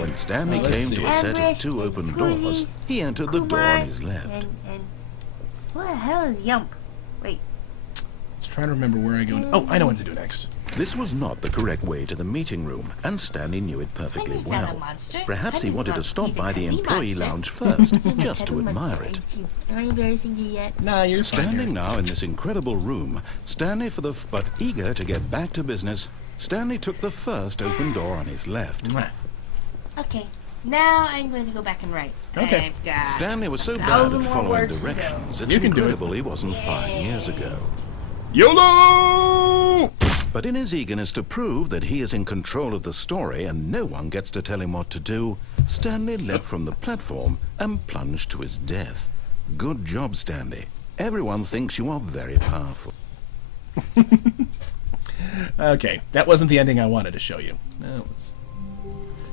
When Stanley So let's came see. to a set of Amherst two and open doors, Squeezies, he entered the door Kumar, on his left. And what the hell is Yump? Wait. Let's try to remember where I go. Oh, I know what to do next. This was not the correct way to the meeting room, and Stanley knew it perfectly He's not a well. monster. Perhaps he He's wanted not- to stop he's a by the cuddly employee monster. lounge first, I'm a just to cuddly admire monster, it. ain't you? Am I embarrassing you yet? Nah, you're fine. Standing now in this incredible room, Stanley but eager to get back to business, Stanley took the first open door on his left. Mwah. Okay. Now I'm going to go back and write. Okay. I've got Stanley was so bad 1,000 at more following words to go. directions, it's You can do it. incredible he wasn't 5 years ago. YOLO! But in his eagerness to prove that he is in control of the story and no one gets to tell him what to do, Stanley leapt from the platform and plunged to his death. Good job, Stanley. Everyone thinks you are very powerful. Okay, that wasn't the ending I wanted to show you.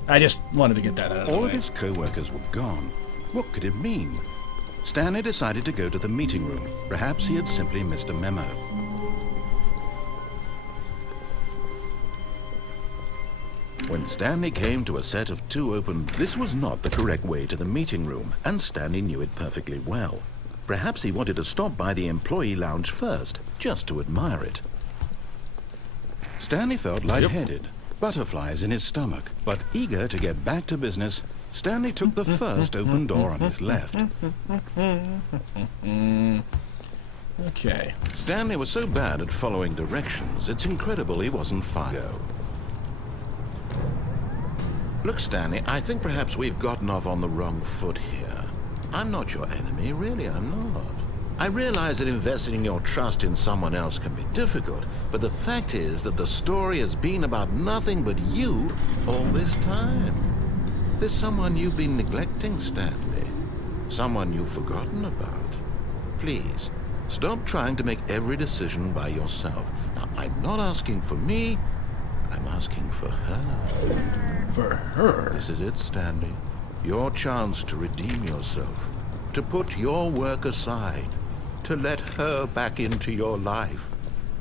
I just wanted to get that out of the All way. of his co-workers were gone. What could it mean? Stanley decided to go to the meeting room. Perhaps he had simply missed a memo. When Stanley came to a set of two open, this was not the correct way to the meeting room, and Stanley knew it perfectly well. Perhaps he wanted to stop by the employee lounge first, just to admire it. Stanley felt lightheaded, butterflies in his stomach, but eager to get back to business, Stanley took the first open door on his left. Okay. Stanley was so bad at following directions, it's incredible he wasn't Fargo. Look, Stanley, I think perhaps we've gotten off on the wrong foot here. I'm not your enemy, really, I'm not. I realize that investing your trust in someone else can be difficult, but the fact is that the story has been about nothing but you all this time. There's someone you've been neglecting, Stanley. Someone you've forgotten about. Please, stop trying to make every decision by yourself. Now, I'm not asking for me, I'm asking for her. For her? This is it, Stanley. Your chance to redeem yourself. To put your work aside. To let her back into your life.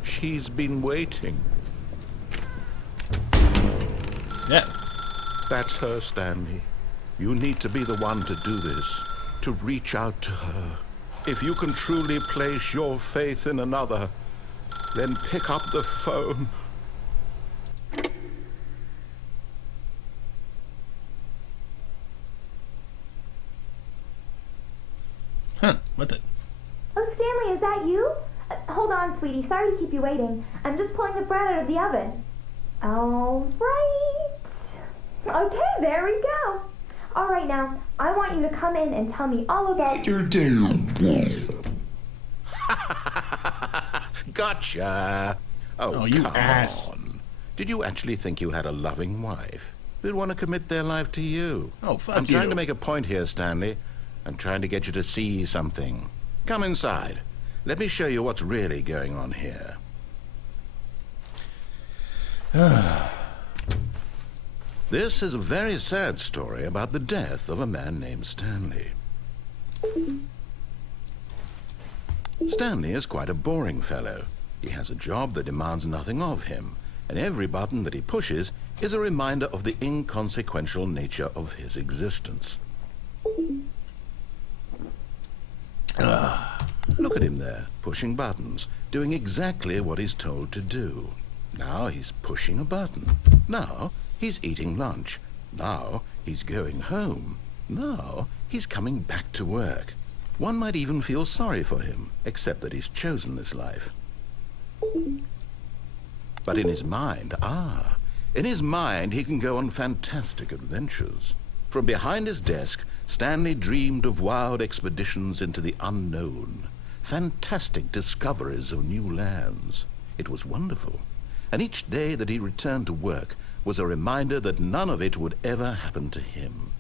She's been waiting. Yeah. That's her, Stanley. You need to be the one to do this. To reach out to her. If you can truly place your faith in another, then pick up the phone. Huh, what the? Oh, Stanley, is that you? Hold on, sweetie. Sorry to keep you waiting. I'm just pulling the bread out of the oven. All right. Okay, there we go. All right, now, I want you to come in and tell me all about your day. Gotcha. Oh, you come ass. on. Did you actually think you had a loving wife who'd want to commit their life to you? Oh, fuck I'm you. trying to make a point here, Stanley. I'm trying to get you to see something. Come inside. Let me show you what's really going on here. This is a very sad story about the death of a man named Stanley. Stanley is quite a boring fellow. He has a job that demands nothing of him, and every button that he pushes is a reminder of the inconsequential nature of his existence. Look at him there, pushing buttons, doing exactly what he's told to do. Now he's pushing a button. Now he's eating lunch. Now he's going home. Now he's coming back to work. One might even feel sorry for him, except that he's chosen this life. But in his mind, he can go on fantastic adventures. From behind his desk, Stanley dreamed of wild expeditions into the unknown, fantastic discoveries of new lands. It was wonderful, and each day that he returned to work was a reminder that none of it would ever happen to him.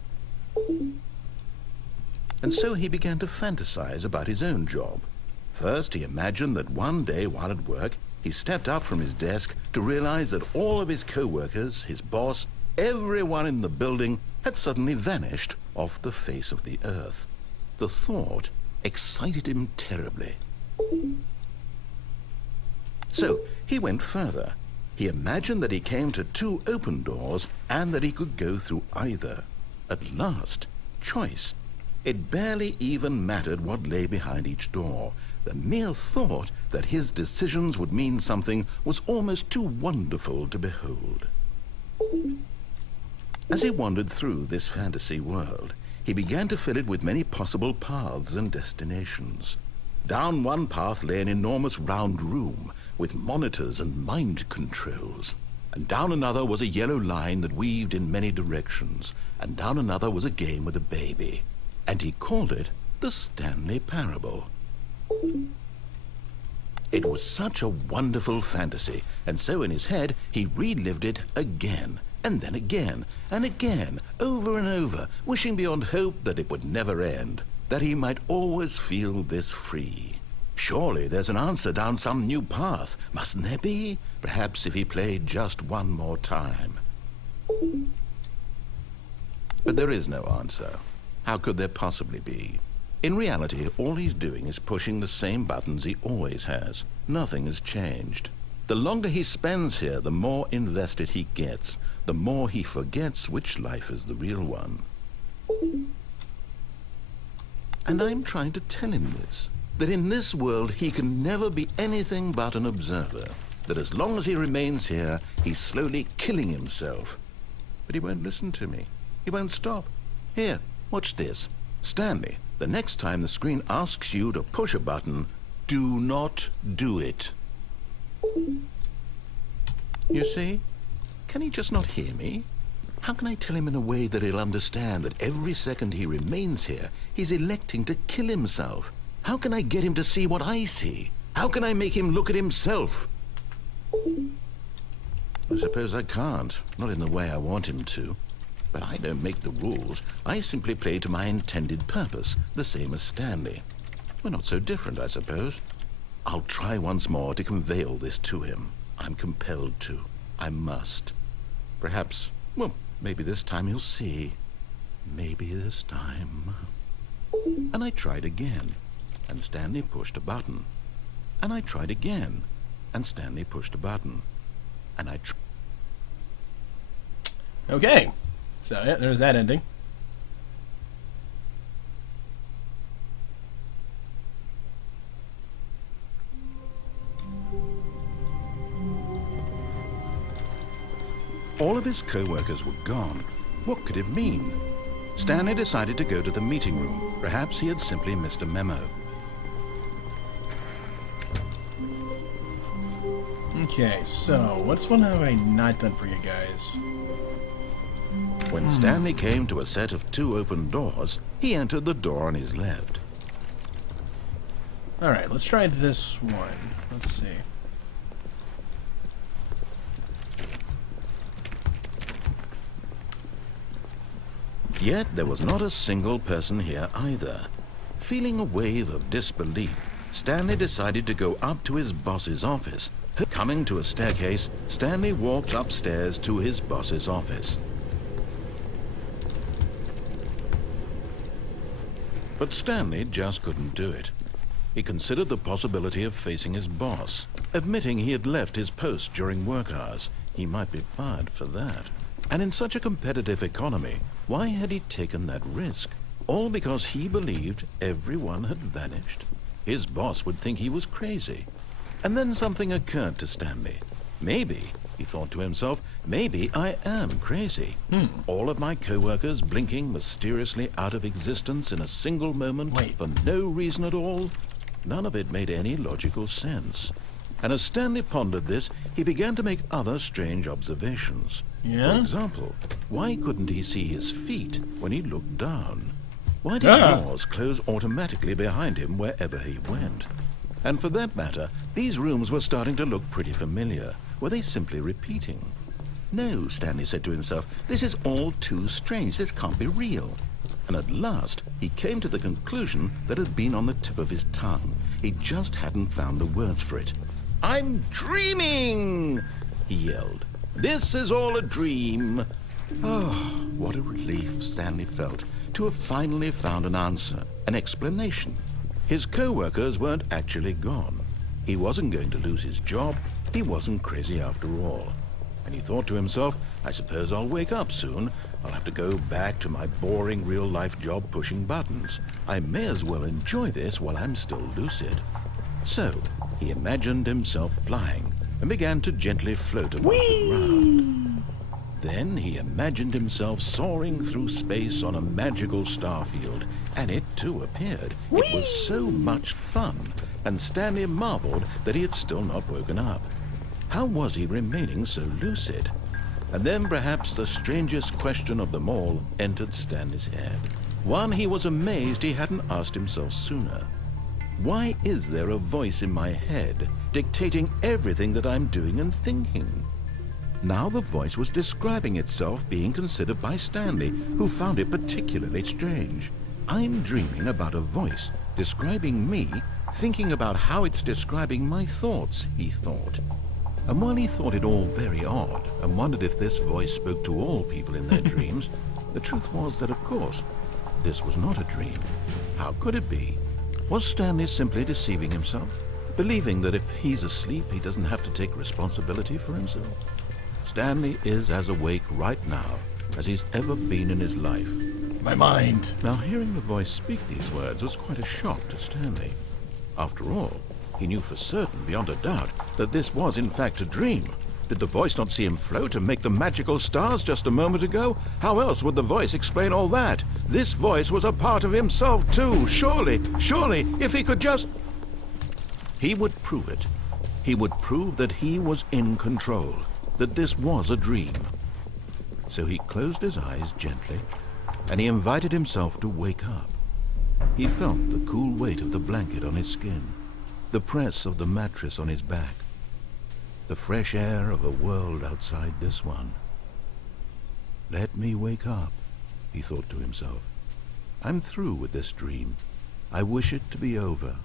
And so he began to fantasize about his own job. First, he imagined that one day while at work, he stepped up from his desk to realize that all of his co-workers, his boss, everyone in the building had suddenly vanished off the face of the earth. The thought excited him terribly. So he went further. He imagined that he came to two open doors and that he could go through either. At last, choice. It barely even mattered what lay behind each door. The mere thought that his decisions would mean something was almost too wonderful to behold. As he wandered through this fantasy world, he began to fill it with many possible paths and destinations. Down one path lay an enormous round room with monitors and mind controls. And down another was a yellow line that weaved in many directions. And down another was a game with a baby. And he called it the Stanley Parable. It was such a wonderful fantasy, and so in his head he relived it again, and then again, and again, over and over, wishing beyond hope that it would never end, that he might always feel this free. Surely there's an answer down some new path, mustn't there be? Perhaps if he played just one more time. But there is no answer. How could there possibly be? In reality, all he's doing is pushing the same buttons he always has. Nothing has changed. The longer he spends here, the more invested he gets, the more he forgets which life is the real one. And I'm trying to tell him this, that in this world he can never be anything but an observer, that as long as he remains here, he's slowly killing himself. But he won't listen to me. He won't stop. Here, watch this. Stanley, the next time the screen asks you to push a button, do not do it. You see? Can he just not hear me? How can I tell him in a way that he'll understand that every second he remains here, he's electing to kill himself? How can I get him to see what I see? How can I make him look at himself? I suppose I can't. Not in the way I want him to. But I don't make the rules. I simply play to my intended purpose, the same as Stanley. We're not so different, I suppose. I'll try once more to convey all this to him. I'm compelled to. I must. Perhaps, well, maybe this time he'll see. Maybe this time. And I tried again, and Stanley pushed a button. And I tried again, and Stanley pushed a button. And I Okay. So, yeah, there's that ending. All of his co-workers were gone. What could it mean? Stanley decided to go to the meeting room. Perhaps he had simply missed a memo. Okay, so what's one have I not done for you guys? When Stanley came to a set of 2 open doors, he entered the door on his left. Alright, let's try this one. Let's see. Yet there was not a single person here either. Feeling a wave of disbelief, Stanley decided to go up to his boss's office. Coming to a staircase, Stanley walked upstairs to his boss's office. But Stanley just couldn't do it. He considered the possibility of facing his boss, admitting he had left his post during work hours. He might be fired for that. And in such a competitive economy, why had he taken that risk? All because he believed everyone had vanished? His boss would think he was crazy. And then something occurred to Stanley. Maybe, he thought to himself, maybe I am crazy. All of my co-workers blinking mysteriously out of existence in a single moment for no reason at all. None of it made any logical sense. And as Stanley pondered this, he began to make other strange observations. Yeah? For example, why couldn't he see his feet when he looked down? Why did doors close automatically behind him wherever he went? And for that matter, these rooms were starting to look pretty familiar. Were they simply repeating? No, Stanley said to himself, this is all too strange. This can't be real. And at last, he came to the conclusion that had been on the tip of his tongue. He just hadn't found the words for it. I'm dreaming, he yelled. This is all a dream. Oh, what a relief Stanley felt to have finally found an answer, an explanation. His co-workers weren't actually gone. He wasn't going to lose his job. He wasn't crazy after all. And he thought to himself, I suppose I'll wake up soon. I'll have to go back to my boring real-life job pushing buttons. I may as well enjoy this while I'm still lucid. So, he imagined himself flying and began to gently float above the ground. Then he imagined himself soaring through space on a magical starfield, and it too appeared. It was so much fun, and Stanley marveled that he had still not woken up. How was he remaining so lucid? And then perhaps the strangest question of them all entered Stanley's head. One he was amazed he hadn't asked himself sooner. Why is there a voice in my head dictating everything that I'm doing and thinking? Now the voice was describing itself being considered by Stanley, who found it particularly strange. I'm dreaming about a voice describing me, thinking about how it's describing my thoughts, he thought. And while he thought it all very odd and wondered if this voice spoke to all people in their dreams, the truth was that, of course, this was not a dream. How could it be? Was Stanley simply deceiving himself, believing that if he's asleep, he doesn't have to take responsibility for himself? Stanley is as awake right now as he's ever been in his life. My mind. Now, hearing the voice speak these words was quite a shock to Stanley. After all, he knew for certain, beyond a doubt, that this was in fact a dream. Did the voice not see him float and make the magical stars just a moment ago? How else would the voice explain all that? This voice was a part of himself too. Surely, if he could just... He would prove it. He would prove that he was in control, that this was a dream. So he closed his eyes gently, and he invited himself to wake up. He felt the cool weight of the blanket on his skin, the press of the mattress on his back, the fresh air of a world outside this one. Let me wake up, he thought to himself. I'm through with this dream. I wish it to be over.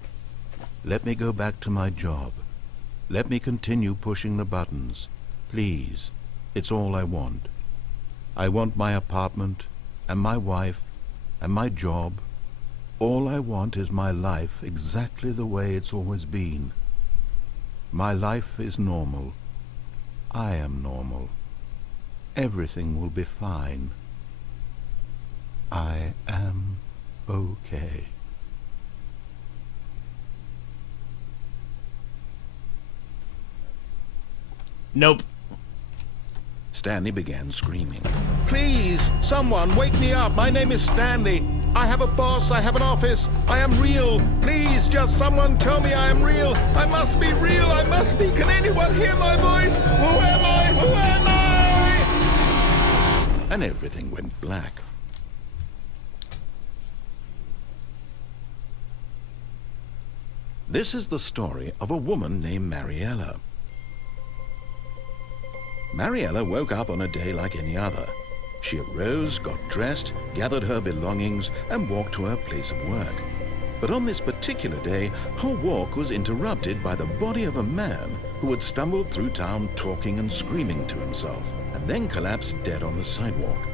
Let me go back to my job. Let me continue pushing the buttons. Please, it's all I want. I want my apartment, and my wife, and my job. All I want is my life exactly the way it's always been. My life is normal. I am normal. Everything will be fine. I am okay. Nope. Stanley began screaming. Please, someone, wake me up. My name is Stanley. I have a boss. I have an office. I am real. Please, just someone tell me I am real. I must be real. I must be. Can anyone hear my voice? Who am I? Who am I? And everything went black. This is the story of a woman named Mariella. Mariella woke up on a day like any other. She arose, got dressed, gathered her belongings, and walked to her place of work. But on this particular day, her walk was interrupted by the body of a man who had stumbled through town talking and screaming to himself, and then collapsed dead on the sidewalk.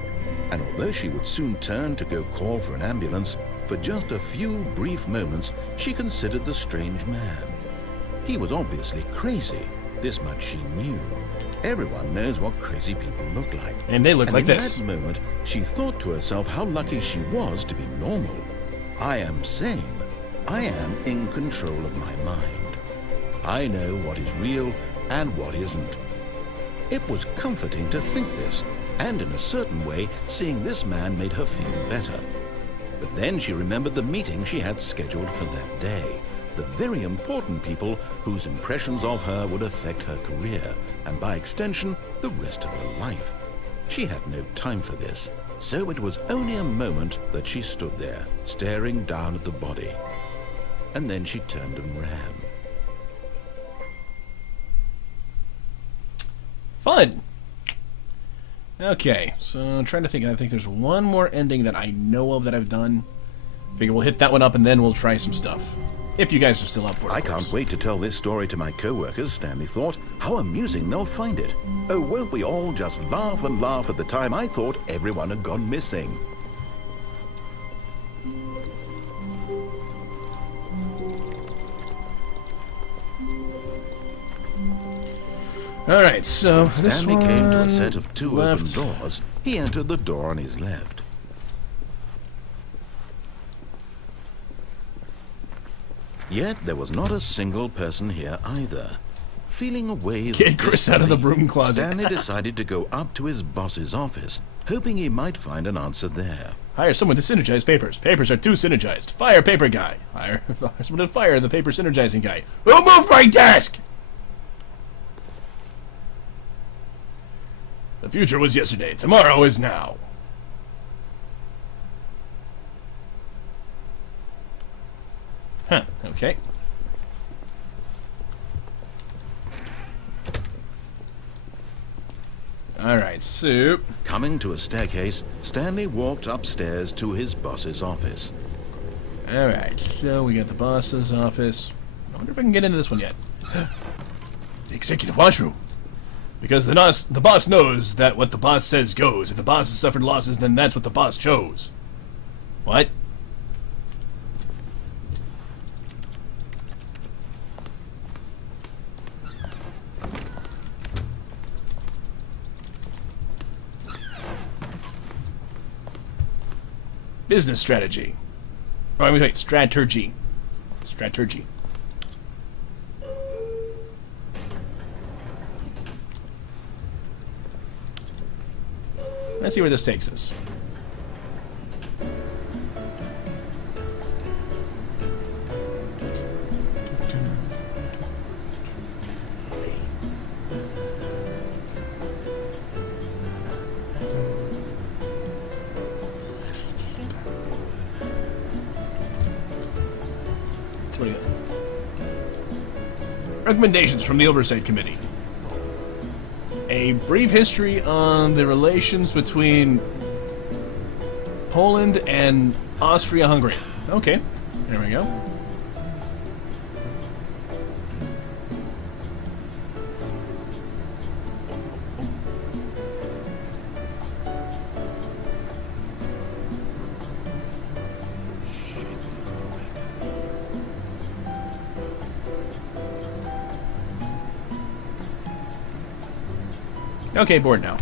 And although she would soon turn to go call for an ambulance, for just a few brief moments she considered the strange man. He was obviously crazy. This much she knew. Everyone knows what crazy people look like. And they look like this. In that moment, she thought to herself how lucky she was to be normal. I am sane. I am in control of my mind. I know what is real and what isn't. It was comforting to think this, and in a certain way, seeing this man made her feel better. But then she remembered the meeting she had scheduled for that day. The very important people whose impressions of her would affect her career, and by extension, the rest of her life. She had no time for this, so it was only a moment that she stood there, staring down at the body. And then she turned and ran. Fun! Okay, so I'm trying to think. I think there's one more ending that I know of that I've done. Figure we'll hit that one up and then we'll try some stuff. If you guys are still up for it. I can't wait to tell this story to my co-workers, Stanley thought. How amusing they'll find it. Oh, won't we all just laugh and laugh at the time I thought everyone had gone missing. Alright, so this Stanley one came to a set of two left. open doors. He entered the door on his left. Yet there was not a single person here either. Feeling a wave Get Chris out of the broom closet. Stanley decided to go up to his boss's office, hoping he might find an answer there. Hire someone to synergize papers. Papers are too synergized. Fire paper guy. Hire someone to fire the paper synergizing guy. Who moved my desk? The future was yesterday. Tomorrow is now. Huh, okay. Alright, so... Coming to a staircase, Stanley walked upstairs to his boss's office. Alright, so we got the boss's office. I wonder if I can get into this one yet. The executive washroom. Because the boss knows that what the boss says goes. If the boss has suffered losses, then that's what the boss chose. What? Business strategy. Oh, wait, strategy. Strategy. Let's see where this takes us. Recommendations from the Oversight Committee. A brief history on the relations between Poland and Austria-Hungary. Okay, there we go. Okay, bored now.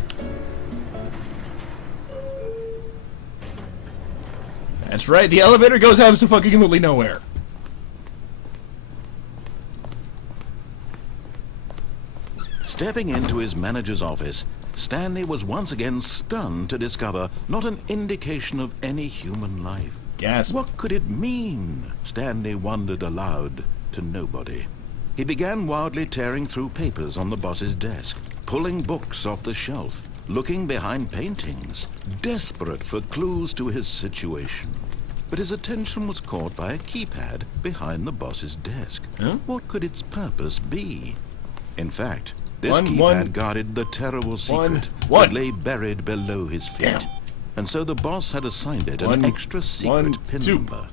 That's right, the elevator goes absolutely nowhere. Stepping into his manager's office, Stanley was once again stunned to discover not an indication of any human life. Gasp. What could it mean? Stanley wondered aloud to nobody. He began wildly tearing through papers on the boss's desk, pulling books off the shelf, looking behind paintings, desperate for clues to his situation. But his attention was caught by a keypad behind the boss's desk. Huh? What could its purpose be? In fact, this One, keypad guarded the terrible secret that lay buried below his feet. Damn. And so the boss had assigned it an extra secret pin number,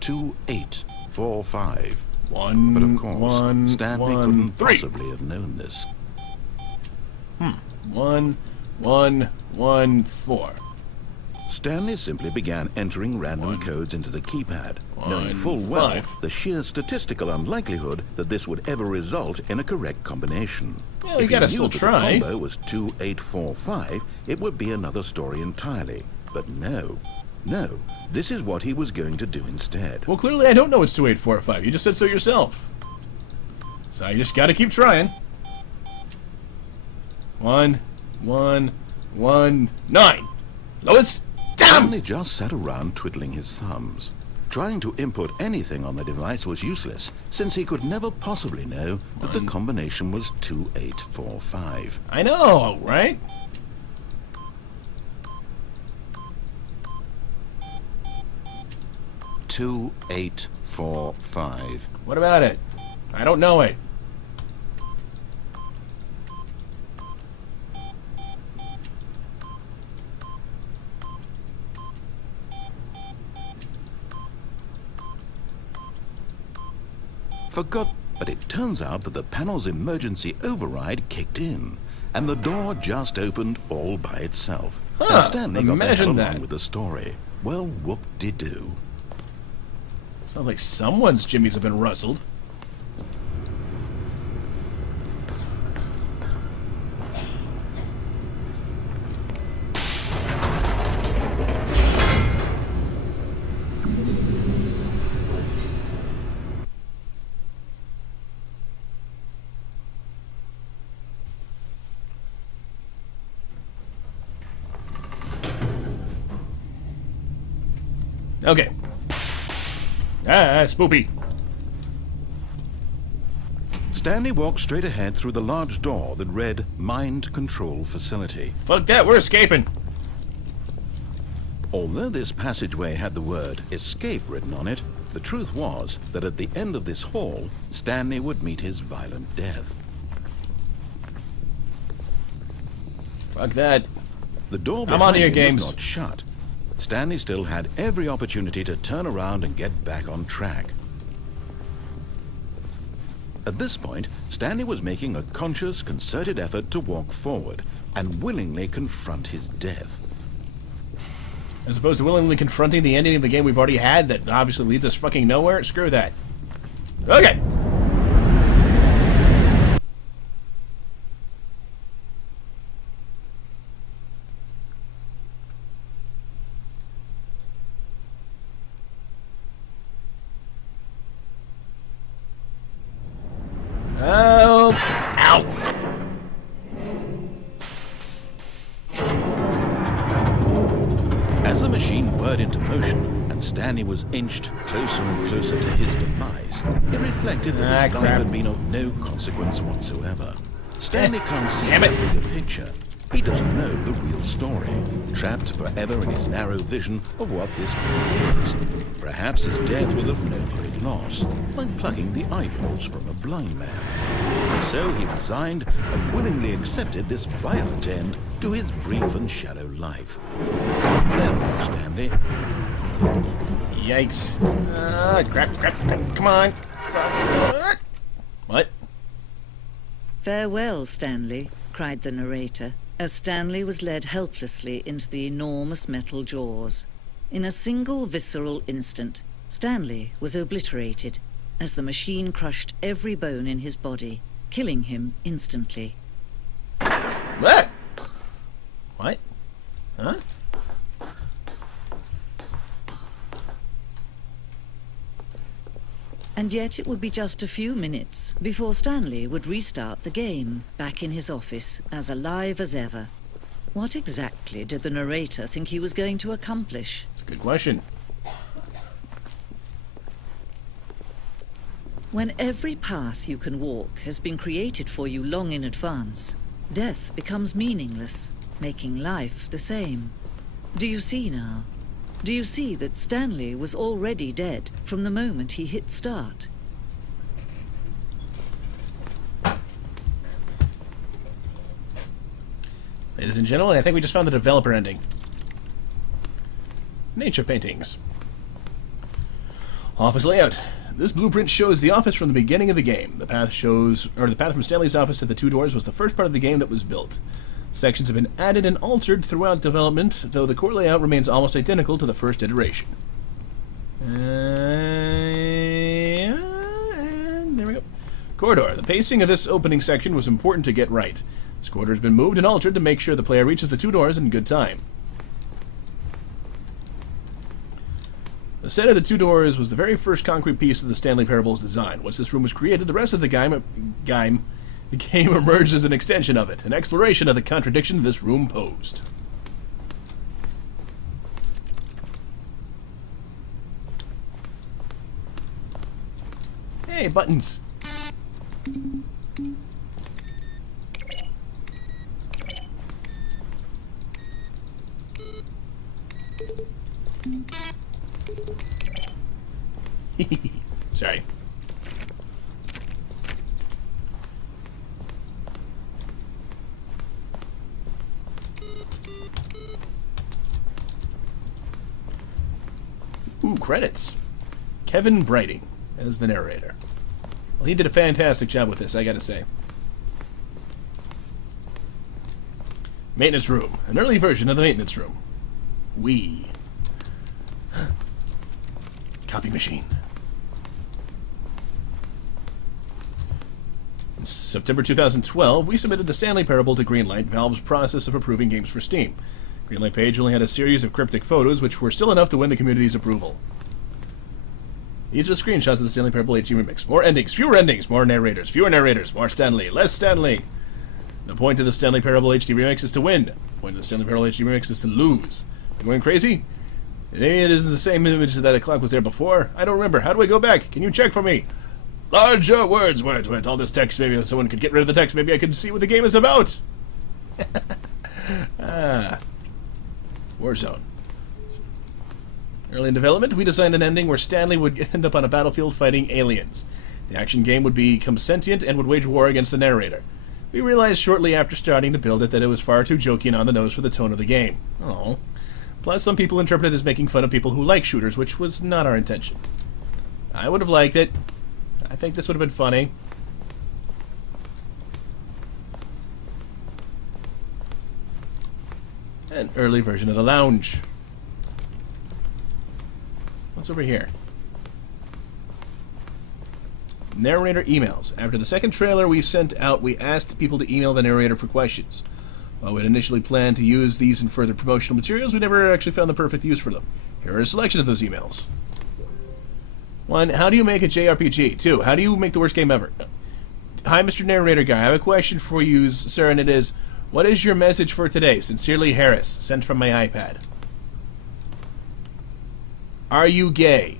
2845. But of course, Stanley couldn't possibly have known this. 1114. Stanley simply began entering random codes into the keypad, knowing full well the sheer statistical unlikelihood that this would ever result in a correct combination. Well, you If gotta he still knew that try. the combo was 2845, it would be another story entirely. But no, this is what he was going to do instead. Well, clearly I don't know it's 2845. You just said so yourself. So you just gotta keep trying. 1119. Lois, down! Stanley just sat around twiddling his thumbs. Trying to input anything on the device was useless, since he could never possibly know that the combination was 2845. I know, right? Two, 845. What about it? I don't know it. Forgot, but it turns out that the panel's emergency override kicked in, and the door just opened all by itself. Huh, And Stanley got the imagine hell that. along with the story. Well, whoop-de-doo. Sounds like someone's jimmies have been rustled. Okay. Spoopy. Stanley walked straight ahead through the large door that read Mind Control Facility. Fuck that, we're escaping. Although this passageway had the word escape written on it, the truth was that at the end of this hall, Stanley would meet his violent death. Fuck that. The door I'm behind on to your him games. was not shut. Stanley still had every opportunity to turn around and get back on track. At this point, Stanley was making a conscious, concerted effort to walk forward and willingly confront his death. As opposed to willingly confronting the ending of the game we've already had that obviously leads us fucking nowhere, screw that. Okay. Oh, ow. As the machine whirred into motion and Stanley was inched closer and closer to his demise, he reflected that his life crap. had been of no consequence whatsoever. Stanley can't see Damn the it. bigger picture. He doesn't know the real story, trapped forever in his narrow vision of what this world is. Perhaps his death was of no great loss, like plucking the eyeballs from a blind man. So he resigned and willingly accepted this violent end to his brief and shallow life. Farewell, Stanley. Yikes. Crap. Come on. What? "Farewell, Stanley," cried the narrator, as Stanley was led helplessly into the enormous metal jaws. In a single visceral instant, Stanley was obliterated as the machine crushed every bone in his body, killing him instantly. What? What? Huh? And yet it would be just a few minutes before Stanley would restart the game, back in his office, as alive as ever. What exactly did the narrator think he was going to accomplish? It's a good question. When every path you can walk has been created for you long in advance, death becomes meaningless, making life the same. Do you see now? Do you see that Stanley was already dead from the moment he hit start? Ladies and gentlemen, I think we just found the developer ending. Nature paintings. Office layout. This blueprint shows the office from the beginning of the game. The path from Stanley's office to the two doors was the first part of the game that was built. Sections have been added and altered throughout development, though the core layout remains almost identical to the first iteration. And there we go. Corridor. The pacing of this opening section was important to get right. This corridor has been moved and altered to make sure the player reaches the two doors in good time. The set of the two doors was the very first concrete piece of the Stanley Parable's design. Once this room was created, the rest of the game emerged as an extension of it, an exploration of the contradiction this room posed. Hey, buttons! Sorry. Ooh, credits. Kevin Brighting as the narrator. Well, he did a fantastic job with this, I gotta say. Maintenance room. An early version of the maintenance room. Copy machine. In September 2012, we submitted the Stanley Parable to Greenlight, Valve's process of approving games for Steam. Greenlight page only had a series of cryptic photos, which were still enough to win the community's approval. These are the screenshots of the Stanley Parable HD remix. More endings, fewer endings, more narrators, fewer narrators, more Stanley, less Stanley. The point of the Stanley Parable HD remix is to win. The point of the Stanley Parable HD remix is to lose. Am I going crazy? It isn't the same image that a clock was there before. I don't remember. How do I go back? Can you check for me? Larger words, wait. All this text, maybe someone could get rid of the text. Maybe I could see what the game is about. Warzone. Early in development, we designed an ending where Stanley would end up on a battlefield fighting aliens. The action game would become sentient and would wage war against the narrator. We realized shortly after starting to build it that it was far too jokey and on the nose for the tone of the game. Oh. Plus, some people interpreted it as making fun of people who like shooters, which was not our intention. I would have liked it. I think this would have been funny. An early version of the lounge. What's over here? Narrator emails. After the second trailer we sent out, we asked people to email the narrator for questions. While we had initially planned to use these in further promotional materials, we never actually found the perfect use for them. Here are a selection of those emails. 1. How do you make a JRPG? 2. How do you make the worst game ever? Hi, Mr. Narrator Guy. I have a question for you, sir, and it is, what is your message for today? Sincerely, Harris. Sent from my iPad. Are you gay?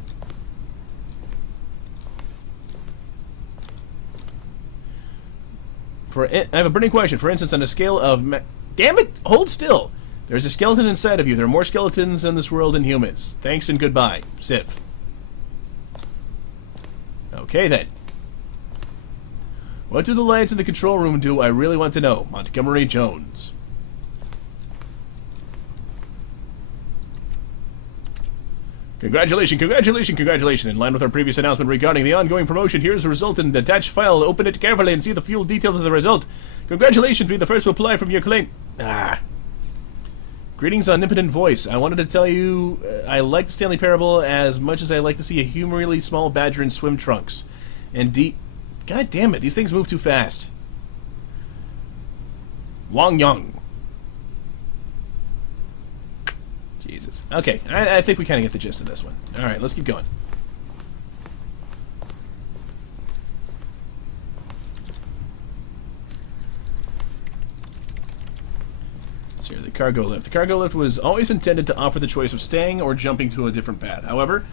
I have a burning question. For instance, on a scale of Damn it! Hold still! There's a skeleton inside of you. There are more skeletons in this world than humans. Thanks and goodbye. Civ. Okay, then. What do the lights in the control room do? I really want to know. Montgomery Jones. Congratulations, congratulations, congratulations. In line with our previous announcement regarding the ongoing promotion, here's the result in the attached file. Open it carefully and see the full details of the result. Congratulations, be the first to apply from your claim. Greetings, omnipotent voice. I wanted to tell you I like the Stanley Parable as much as I like to see a humorously small badger in swim trunks. And God damn it, these things move too fast. Wong Young. Jesus. Okay, I think we kind of get the gist of this one. Alright, let's keep going. So here, the cargo lift. The cargo lift was always intended to offer the choice of staying or jumping to a different path. However,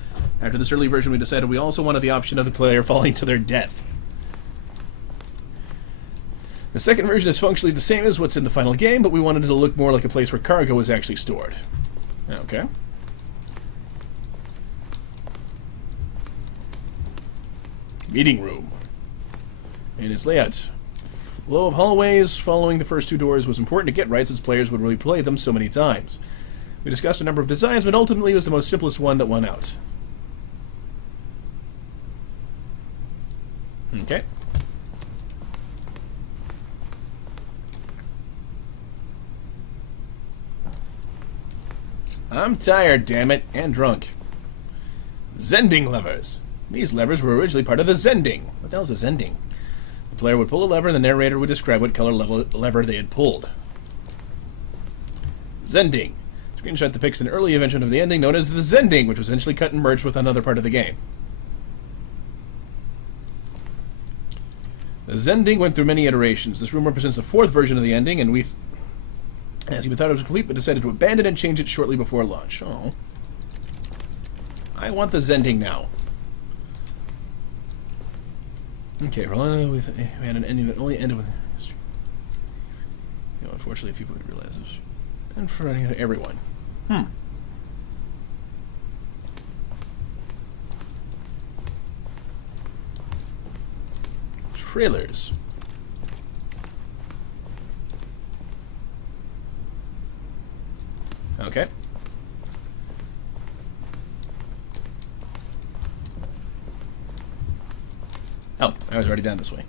after this early version, we decided we also wanted the option of the player falling to their death. The second version is functionally the same as what's in the final game, but we wanted it to look more like a place where cargo was actually stored. Okay. Meeting room. And its layout. Flow of hallways following the first two doors was important to get right since players would replay them so many times. We discussed a number of designs, but ultimately it was the most simplest one that won out. Okay. I'm tired, damn it, and drunk. Zending levers. These levers were originally part of the Zending. What the hell is a Zending? The player would pull a lever and the narrator would describe what color lever they had pulled. Zending. Screenshot depicts an early invention of the ending known as the Zending, which was eventually cut and merged with another part of the game. The Zending went through many iterations. This room represents the fourth version of the ending, and we thought it was complete, but decided to abandon and change it shortly before launch. Oh. I want the Zending now. Okay, we had an ending that only ended with history. You know, unfortunately, a few people didn't realize this. And for everyone. Trailers. Okay. Oh, I was already down this way.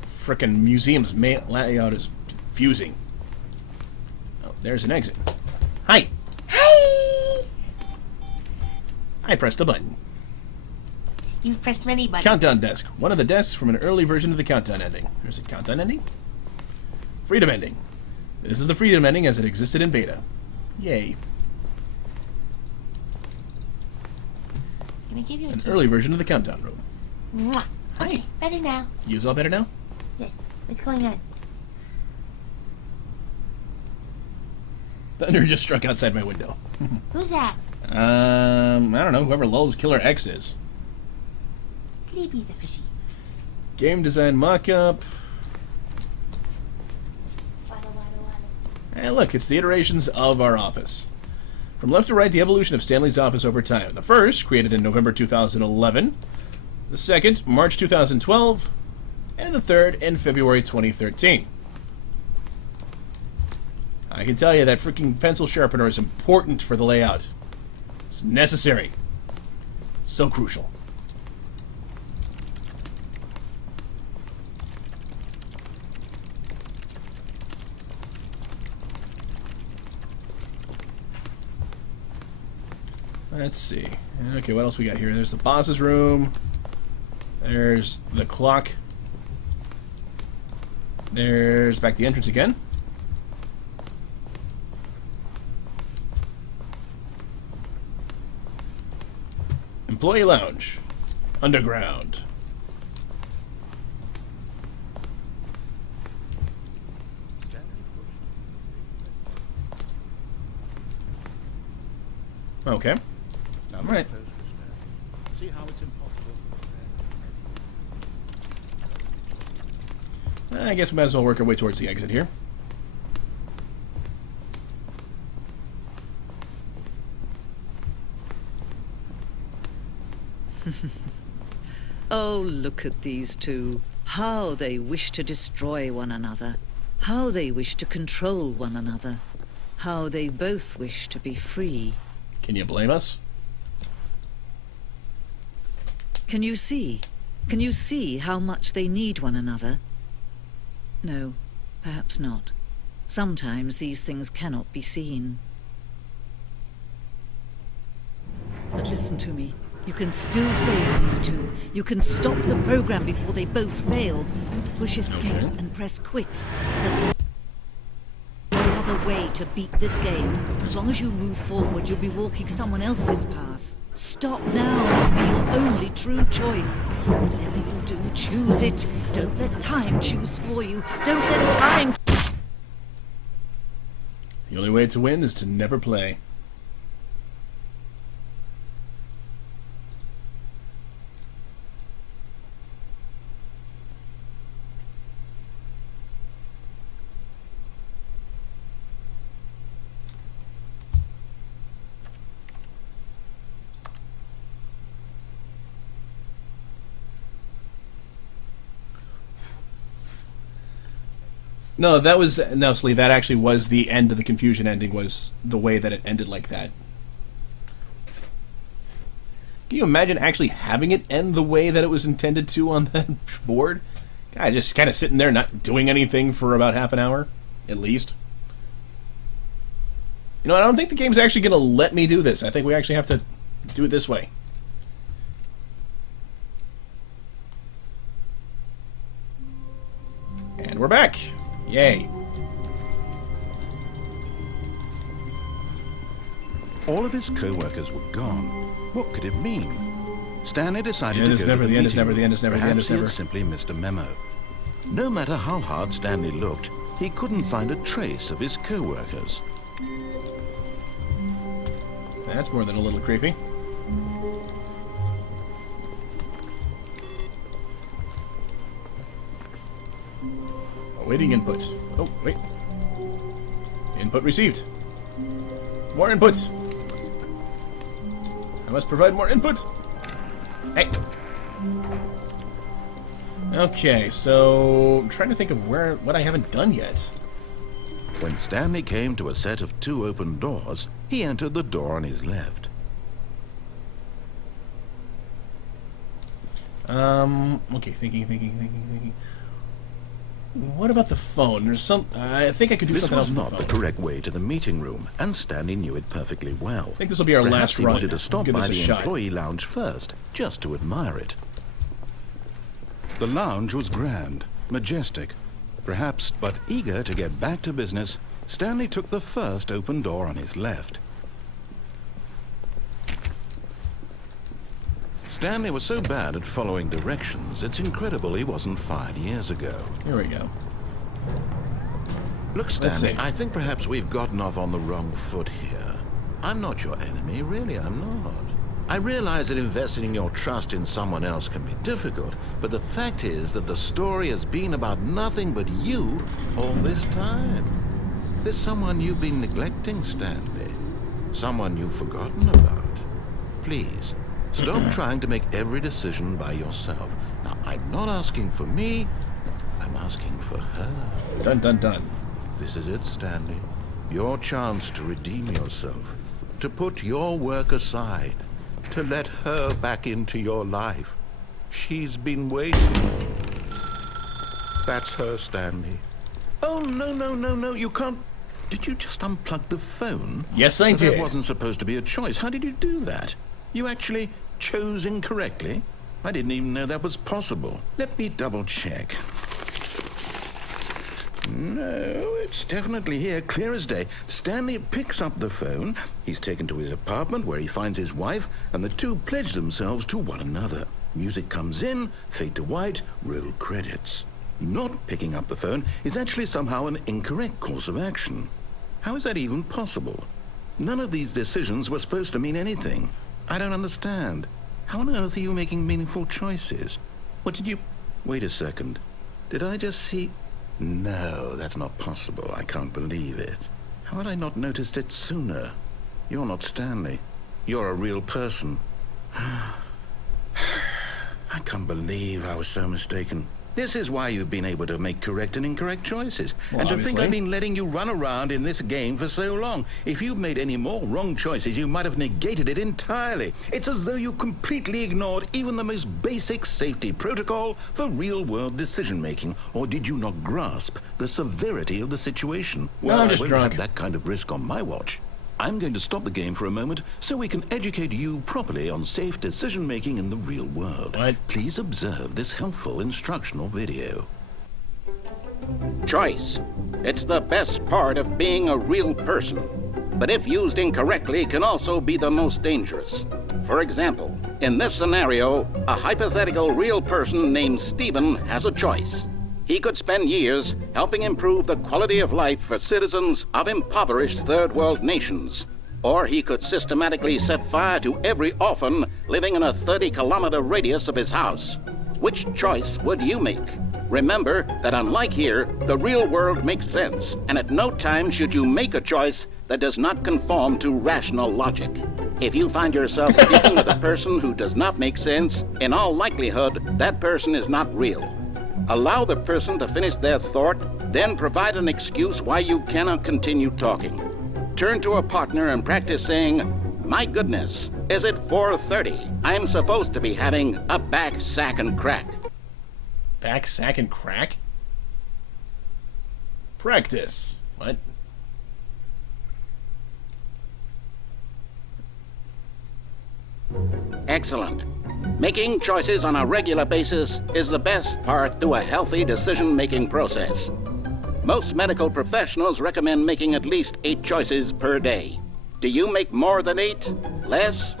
Frickin' museum's layout is fusing. Oh, there's an exit. Hi! Hi! I pressed a button. You've pressed many buttons. Countdown desk. One of the desks from an early version of the countdown ending. There's a countdown ending? Freedom ending. This is the freedom ending as it existed in beta. Yay. Can I give you a An kiss? early version of the countdown room. Mwah. Hi. Okay, better now. You's all better now? Yes. What's going on? Thunder just struck outside my window. Who's that? I don't know. Whoever Lul's Killer X is. Sleepy's a fishy. Game design mock-up. And look, it's the iterations of our office. From left to right, the evolution of Stanley's office over time. The first, created in November 2011. The second, March 2012. And the third, in February 2013. I can tell you that freaking pencil sharpener is important for the layout. It's necessary. So crucial. Let's see. Okay, what else we got here? There's the boss's room. There's the clock. There's back the entrance again. Employee lounge. Underground. Okay. Right. See how it's impossible. I guess we might as well work our way towards the exit here. Oh, look at these two. How they wish to destroy one another. How they wish to control one another. How they both wish to be free. Can you blame us? Can you see? Can you see how much they need one another? No, perhaps not. Sometimes these things cannot be seen. But listen to me. You can still save these two. You can stop the program before they both fail. Push escape and press quit. There's no other way to beat this game. As long as you move forward, you'll be walking someone else's path. Stop now and be your only true choice. Whatever you do, choose it. Don't let time choose for you. Don't let time... The only way to win is to never play. No, that was no, Slee. That actually was the end of the confusion ending. Was the way that it ended like that. Can you imagine actually having it end the way that it was intended to on that board? God, just kind of sitting there not doing anything for about half an hour, at least. You know, I don't think the game's actually going to let me do this. I think we actually have to do it this way. And we're back. Yay. All of his co-workers were gone. What could it mean? Stanley decided to go to the The end is meeting never, the end room. is never, the end Perhaps is he never. had simply missed a memo. No matter how hard Stanley looked, he couldn't find a trace of his co-workers. That's more than a little creepy. Awaiting input. Oh, wait. Input received. More input. I must provide more input. Hey. Okay, so I'm trying to think of what I haven't done yet. When Stanley came to a set of 2 open doors, he entered the door on his left. Okay, thinking. What about the phone? There's some. I think I could do This something else was with not the the phone. correct way to the meeting room, and Stanley knew it perfectly well. I think this will be our Perhaps last he run. wanted to stop Give by this a the shot. employee lounge first, just to admire it. The lounge was grand, majestic, perhaps, but eager to get back to business, Stanley took the first open door on his left. Stanley was so bad at following directions, it's incredible he wasn't fired years ago. Here we go. Look, Let's Stanley, see. I think perhaps we've gotten off on the wrong foot here. I'm not your enemy, really, I'm not. I realize that investing your trust in someone else can be difficult, but the fact is that the story has been about nothing but you all this time. There's someone you've been neglecting, Stanley. Someone you've forgotten about. Please, stop trying to make every decision by yourself. Now, I'm not asking for me, I'm asking for her. Dun dun dun. This is it, Stanley. Your chance to redeem yourself. To put your work aside. To let her back into your life. She's been waiting. That's her, Stanley. Oh, no, you can't... Did you just unplug the phone? Yes, I But did. That wasn't supposed to be a choice. How did you do that? You actually chose incorrectly? I didn't even know that was possible. Let me double check. No, it's definitely here, clear as day. Stanley picks up the phone. He's taken to his apartment where he finds his wife, and the two pledge themselves to one another. Music comes in, fade to white, roll credits. Not picking up the phone is actually somehow an incorrect course of action. How is that even possible? None of these decisions were supposed to mean anything. I don't understand. How on earth are you making meaningful choices? What did you... Wait a second. Did I just see... No, that's not possible. I can't believe it. How had I not noticed it sooner? You're not Stanley. You're a real person. I can't believe I was so mistaken. This is why you've been able to make correct and incorrect choices. Well, and to think obviously. I've been letting you run around in this game for so long. If you'd made any more wrong choices, you might have negated it entirely. It's as though you completely ignored even the most basic safety protocol for real-world decision-making. Or did you not grasp the severity of the situation? No, I'm just I won't drunk. have that kind of risk on my watch. I'm going to stop the game for a moment so we can educate you properly on safe decision-making in the real world. What? Please observe this helpful instructional video. Choice. It's the best part of being a real person. But if used incorrectly, can also be the most dangerous. For example, in this scenario, a hypothetical real person named Stephen has a choice. He could spend years helping improve the quality of life for citizens of impoverished third world nations. Or he could systematically set fire to every orphan living in a 30-kilometer radius of his house. Which choice would you make? Remember that unlike here, the real world makes sense, and at no time should you make a choice that does not conform to rational logic. If you find yourself speaking with a person who does not make sense, in all likelihood, that person is not real. Allow the person to finish their thought, then provide an excuse why you cannot continue talking. Turn to a partner and practice saying, "My goodness, is it 4:30? I'm supposed to be having a back, sack, and crack." Back, sack, and crack? Practice. What? Excellent. Making choices on a regular basis is the best part to a healthy decision-making process. Most medical professionals recommend making at least 8 choices per day. Do you make more than 8? Less?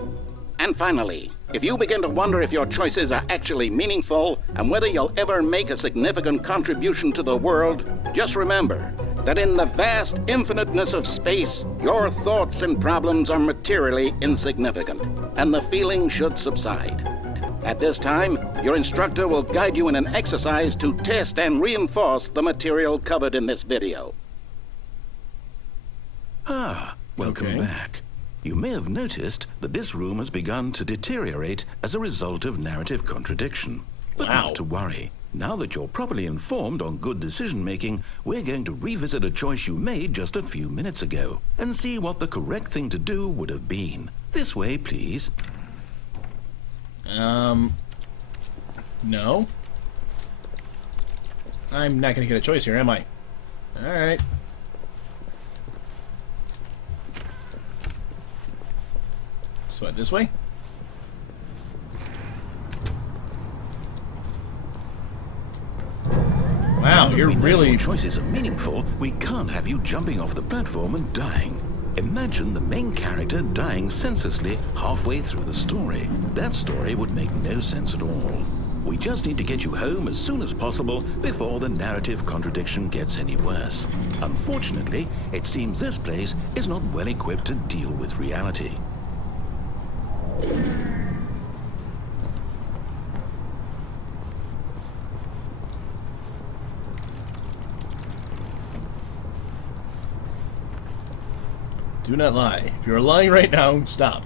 And finally, if you begin to wonder if your choices are actually meaningful and whether you'll ever make a significant contribution to the world, just remember that in the vast infiniteness of space, your thoughts and problems are materially insignificant, and the feeling should subside. At this time, your instructor will guide you in an exercise to test and reinforce the material covered in this video. Welcome Okay. back. You may have noticed that this room has begun to deteriorate as a result of narrative contradiction. But Wow. not to worry. Now that you're properly informed on good decision-making, we're going to revisit a choice you made just a few minutes ago and see what the correct thing to do would have been. This way, please. No. I'm not gonna get a choice here, am I? Alright. So this way? Wow, you're We know really... your choices are meaningful. We can't have you jumping off the platform and dying. Imagine the main character dying senselessly halfway through the story. That story would make no sense at all. We just need to get you home as soon as possible before the narrative contradiction gets any worse. Unfortunately, it seems this place is not well equipped to deal with reality. Do not lie. If you're lying right now, stop.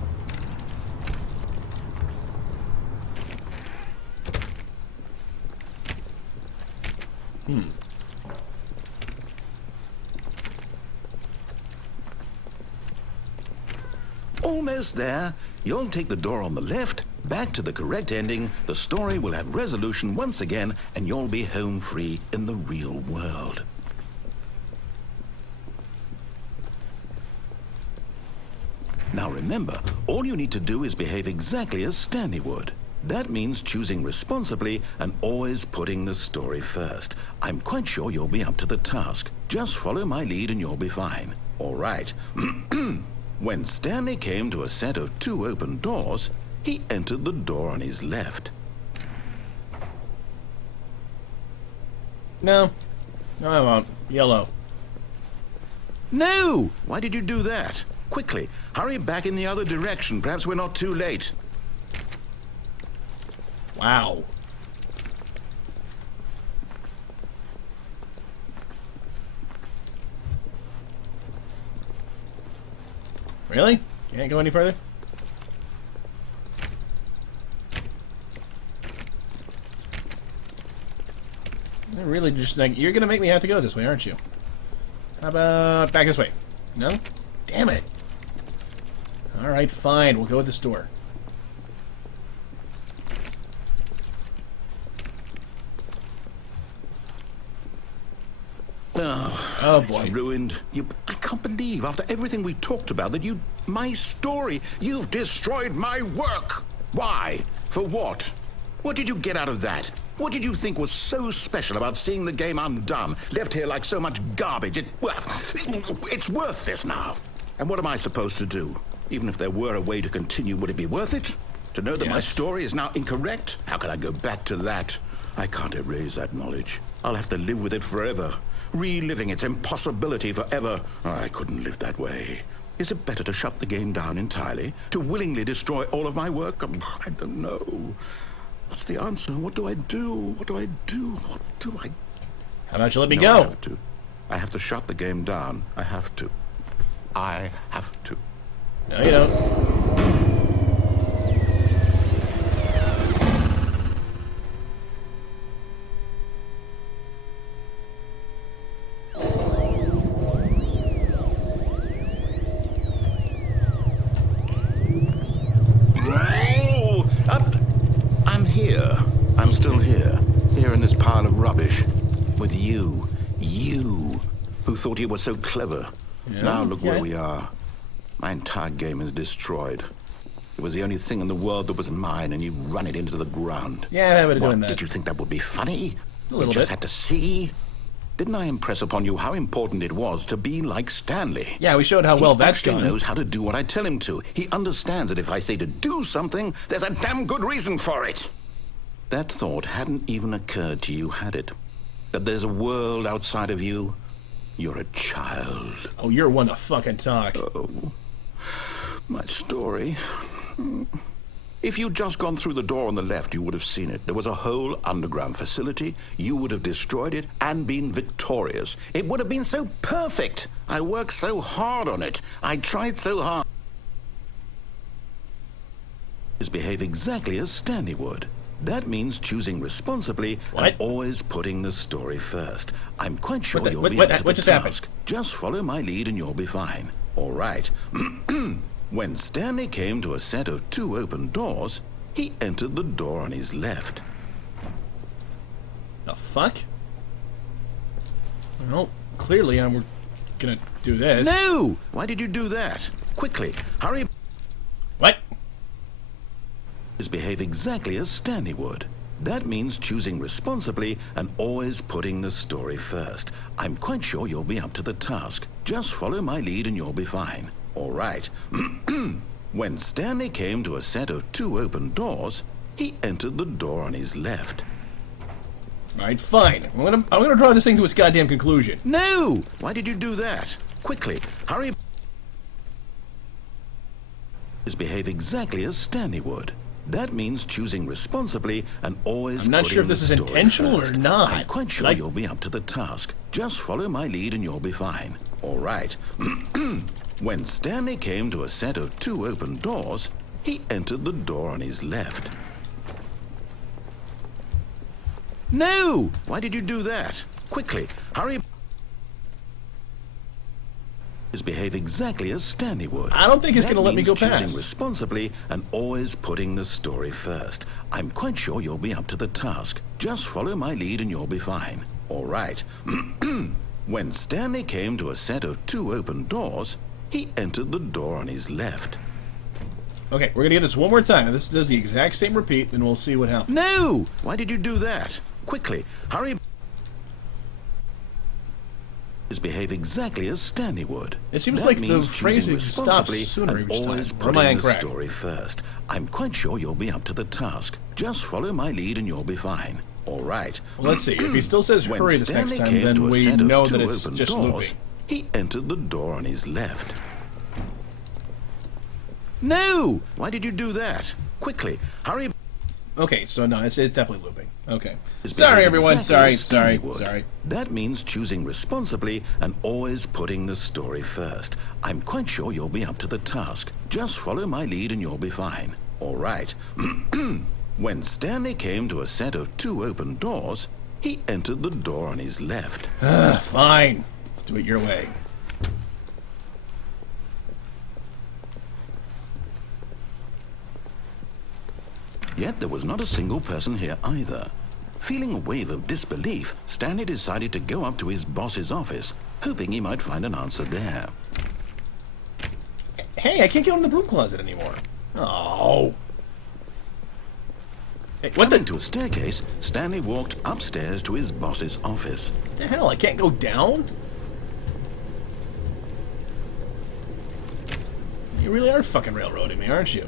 Almost there. You'll take the door on the left, back to the correct ending, the story will have resolution once again, and you'll be home free in the real world. Now remember, all you need to do is behave exactly as Stanley would. That means choosing responsibly and always putting the story first. I'm quite sure you'll be up to the task. Just follow my lead and you'll be fine. All right. When Stanley came to a set of 2 open doors, he entered the door on his left. No. No, I won't. Yellow. No! Why did you do that? Quickly, hurry back in the other direction. Perhaps we're not too late. Wow. Really? Can't go any further? You're really just like, you're gonna make me have to go this way, aren't you? How about back this way? No? Damn it. Alright, fine. We'll go with this door. Oh boy. It's ruined. I can't believe, after everything we talked about, that my story, you've destroyed my work. Why? For what? What did you get out of that? What did you think was so special about seeing the game undone, left here like so much garbage? It's worthless now. And what am I supposed to do? Even if there were a way to continue, would it be worth it? To know that my story is now incorrect? How can I go back to that? I can't erase that knowledge. I'll have to live with it forever. Reliving its impossibility forever. I couldn't live that way. Is it better to shut the game down entirely? To willingly destroy all of my work? I don't know. What's the answer? What do I do? What do I do? What do I... How about you let me No, go? I have to. I have to shut the game down. I have to. I have to. No, you don't. I'm here. I'm still here. Here in this pile of rubbish. With you. You. Who thought you were so clever. Yeah, now look where okay. we are. My entire game is destroyed. It was the only thing in the world that was mine, and you run it into the ground. Yeah, I have been doing that. Did you think that would be funny? A little You just bit. had to see? Didn't I impress upon you how important it was to be like Stanley? Yeah, we showed how well that's He gone. knows how to do what I tell him to. He understands that if I say to do something, there's a damn good reason for it. That thought hadn't even occurred to you, had it? That there's a world outside of you? You're a child. Oh, you're one to fucking talk. Oh, my story. If you'd just gone through the door on the left, you would have seen it. There was a whole underground facility. You would have destroyed it and been victorious. It would have been so perfect. I worked so hard on it. I tried so hard. Behave exactly as Stanley would. That means choosing responsibly What? and always putting the story first. I'm quite sure What the- you'll what- be what- up to what the just happened? task. Just follow my lead and you'll be fine. All right. When Stanley came to a set of 2 open doors, he entered the door on his left. The fuck? Well, clearly we're gonna do this. No! Why did you do that? Quickly, hurry. What? Behave exactly as Stanley would. That means choosing responsibly and always putting the story first. I'm quite sure you'll be up to the task. Just follow my lead and you'll be fine. All right. When Stanley came to a set of 2 open doors, he entered the door on his left. Alright, fine. I'm gonna draw this thing to its goddamn conclusion. No! Why did you do that? Quickly, hurry. Behave exactly as Stanley would. That means choosing responsibly and always I'm not putting sure if this the is story intentional first. or not. I'm quite sure Like- you'll be up to the task. Just follow my lead and you'll be fine. All right. When Stanley came to a set of 2 open doors, he entered the door on his left. No! Why did you do that? Quickly, hurry. Behave exactly as Stanley would. I don't think he's That gonna let me means go choosing past. responsibly and always putting the story first. I'm quite sure you'll be up to the task. Just follow my lead and you'll be fine. All right. When Stanley came to a set of 2 open doors, he entered the door on his left. Okay, we're gonna get this one more time. If this does the exact same repeat, then we'll see what happens. No! Why did you do that? Quickly, hurry. Behave exactly as Stanley would. It seems That like the means phrasing choosing stops responsibly sooner and each time. always Or am putting I the incorrect? story first. I'm quite sure you'll be up to the task. Just follow my lead and you'll be fine. All right. Well, let's see. If he still says When hurry this next Stanley time, came then to a we set of know 2 that it's open just doors, looping. he entered the door on his left. No! Why did you do that? Quickly, hurry. Okay, so no, it's definitely looping. Okay. It's Sorry, behaving everyone. exactly Sorry, as Stanley sorry, would. sorry. That means choosing responsibly and always putting the story first. I'm quite sure you'll be up to the task. Just follow my lead and you'll be fine. All right. When Stanley came to a set of 2 open doors, He entered the door on his left. Fine. Do it your way. Yet there was not a single person here either. Feeling a wave of disbelief, Stanley decided to go up to his boss's office, hoping he might find an answer there. Hey, I can't get in the broom closet anymore. Oh. Hey, what Coming to a staircase, Stanley walked upstairs to his boss's office. the hell? I can't go down? You really are fucking railroading me, aren't you?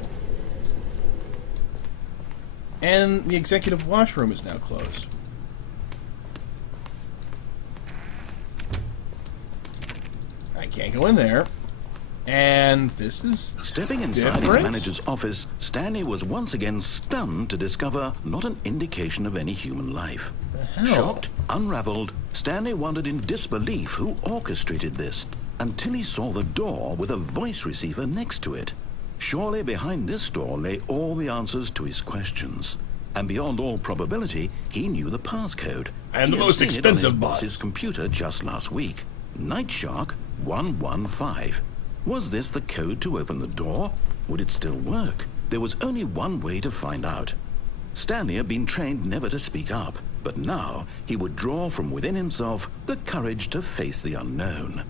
And the executive washroom is now closed. I can't go in there. And this is Stepping inside different. his manager's office, Stanley was once again stunned to discover not an indication of any human life. hell? Shocked, unraveled, Stanley wondered in disbelief who orchestrated this, until he saw the door with a voice receiver next to it. Surely behind this door lay all the answers to his questions. And beyond all probability, he knew the passcode. And He the had most seen it on expensive his boss. boss's computer just last week. Night Shark 115. Was this the code to open the door? Would it still work? There was only one way to find out. Stanley had been trained never to speak up, but now he would draw from within himself the courage to face the unknown.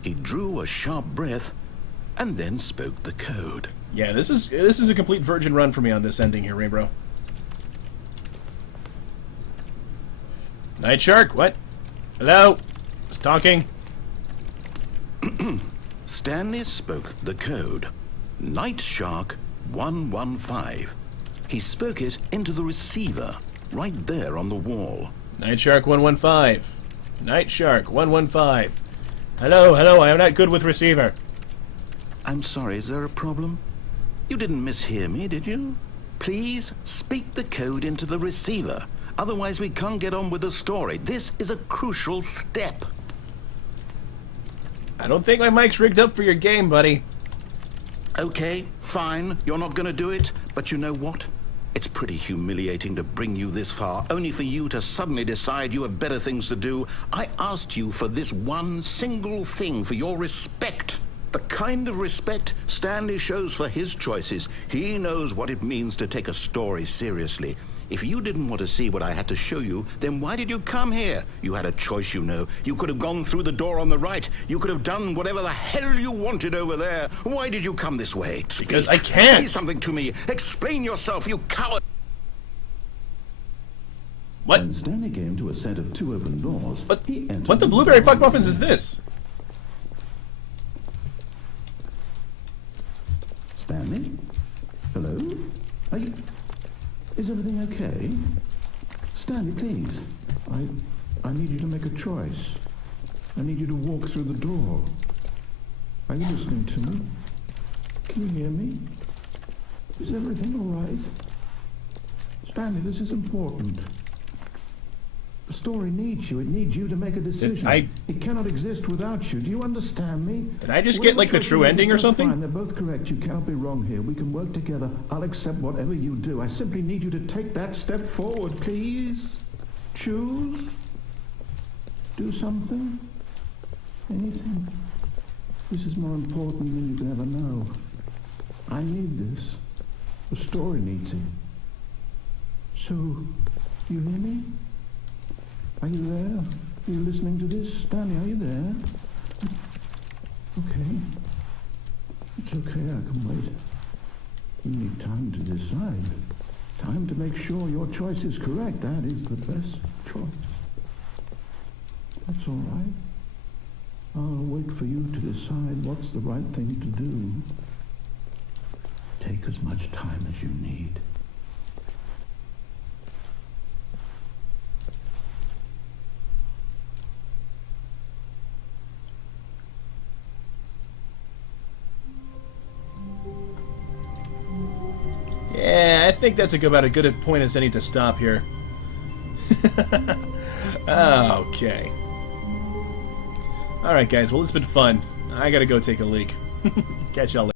He drew a sharp breath and then spoke the code. Yeah, this is a complete virgin run for me on this ending here, Rainbow. Night Shark, what? Hello? It's talking. Stanley spoke the code. Night Shark 115. He spoke it into the receiver, right there on the wall. Night Shark 115. Night Shark 115. Hello, hello, I am not good with receiver. I'm sorry, is there a problem? You didn't mishear me, did you? Please speak the code into the receiver. Otherwise, we can't get on with the story. This is a crucial step. I don't think my mic's rigged up for your game, buddy. Okay, fine. You're not going to do it. But you know what? It's pretty humiliating to bring you this far, only for you to suddenly decide you have better things to do. I asked you for this one single thing, for your respect. The kind of respect Stanley shows for his choices. He knows what it means to take a story seriously. If you didn't want to see what I had to show you, then why did you come here? You had a choice, you know. You could have gone through the door on the right. You could have done whatever the hell you wanted over there. Why did you come this way? Because Speak. I can't. Say something to me. Explain yourself, you coward. What? When Stanley came to a set of two open doors, he entered What the blueberry fuck muffins is this? Stanley? Hello? Are you... Is everything okay? Stanley, please. I need you to make a choice. I need you to walk through the door. Are you listening to me? Can you hear me? Is everything all right? Stanley, this is important. The story needs you. It needs you to make a decision. It cannot exist without you. Do you understand me? Did I just get, like, the true ending or something? Fine, they're both correct. You cannot be wrong here. We can work together. I'll accept whatever you do. I simply need you to take that step forward, please. Choose. Do something. Anything. This is more important than you can ever know. I need this. The story needs it. So, you hear me? Are you there? Are you listening to this? Stanley, are you there? Okay. It's okay, I can wait. You need time to decide. Time to make sure your choice is correct. That is the best choice. That's all right. I'll wait for you to decide what's the right thing to do. Take as much time as you need. Yeah, I think that's about a good point as any to stop here. Okay. Alright guys, well it's been fun. I gotta go take a leak. Catch y'all later.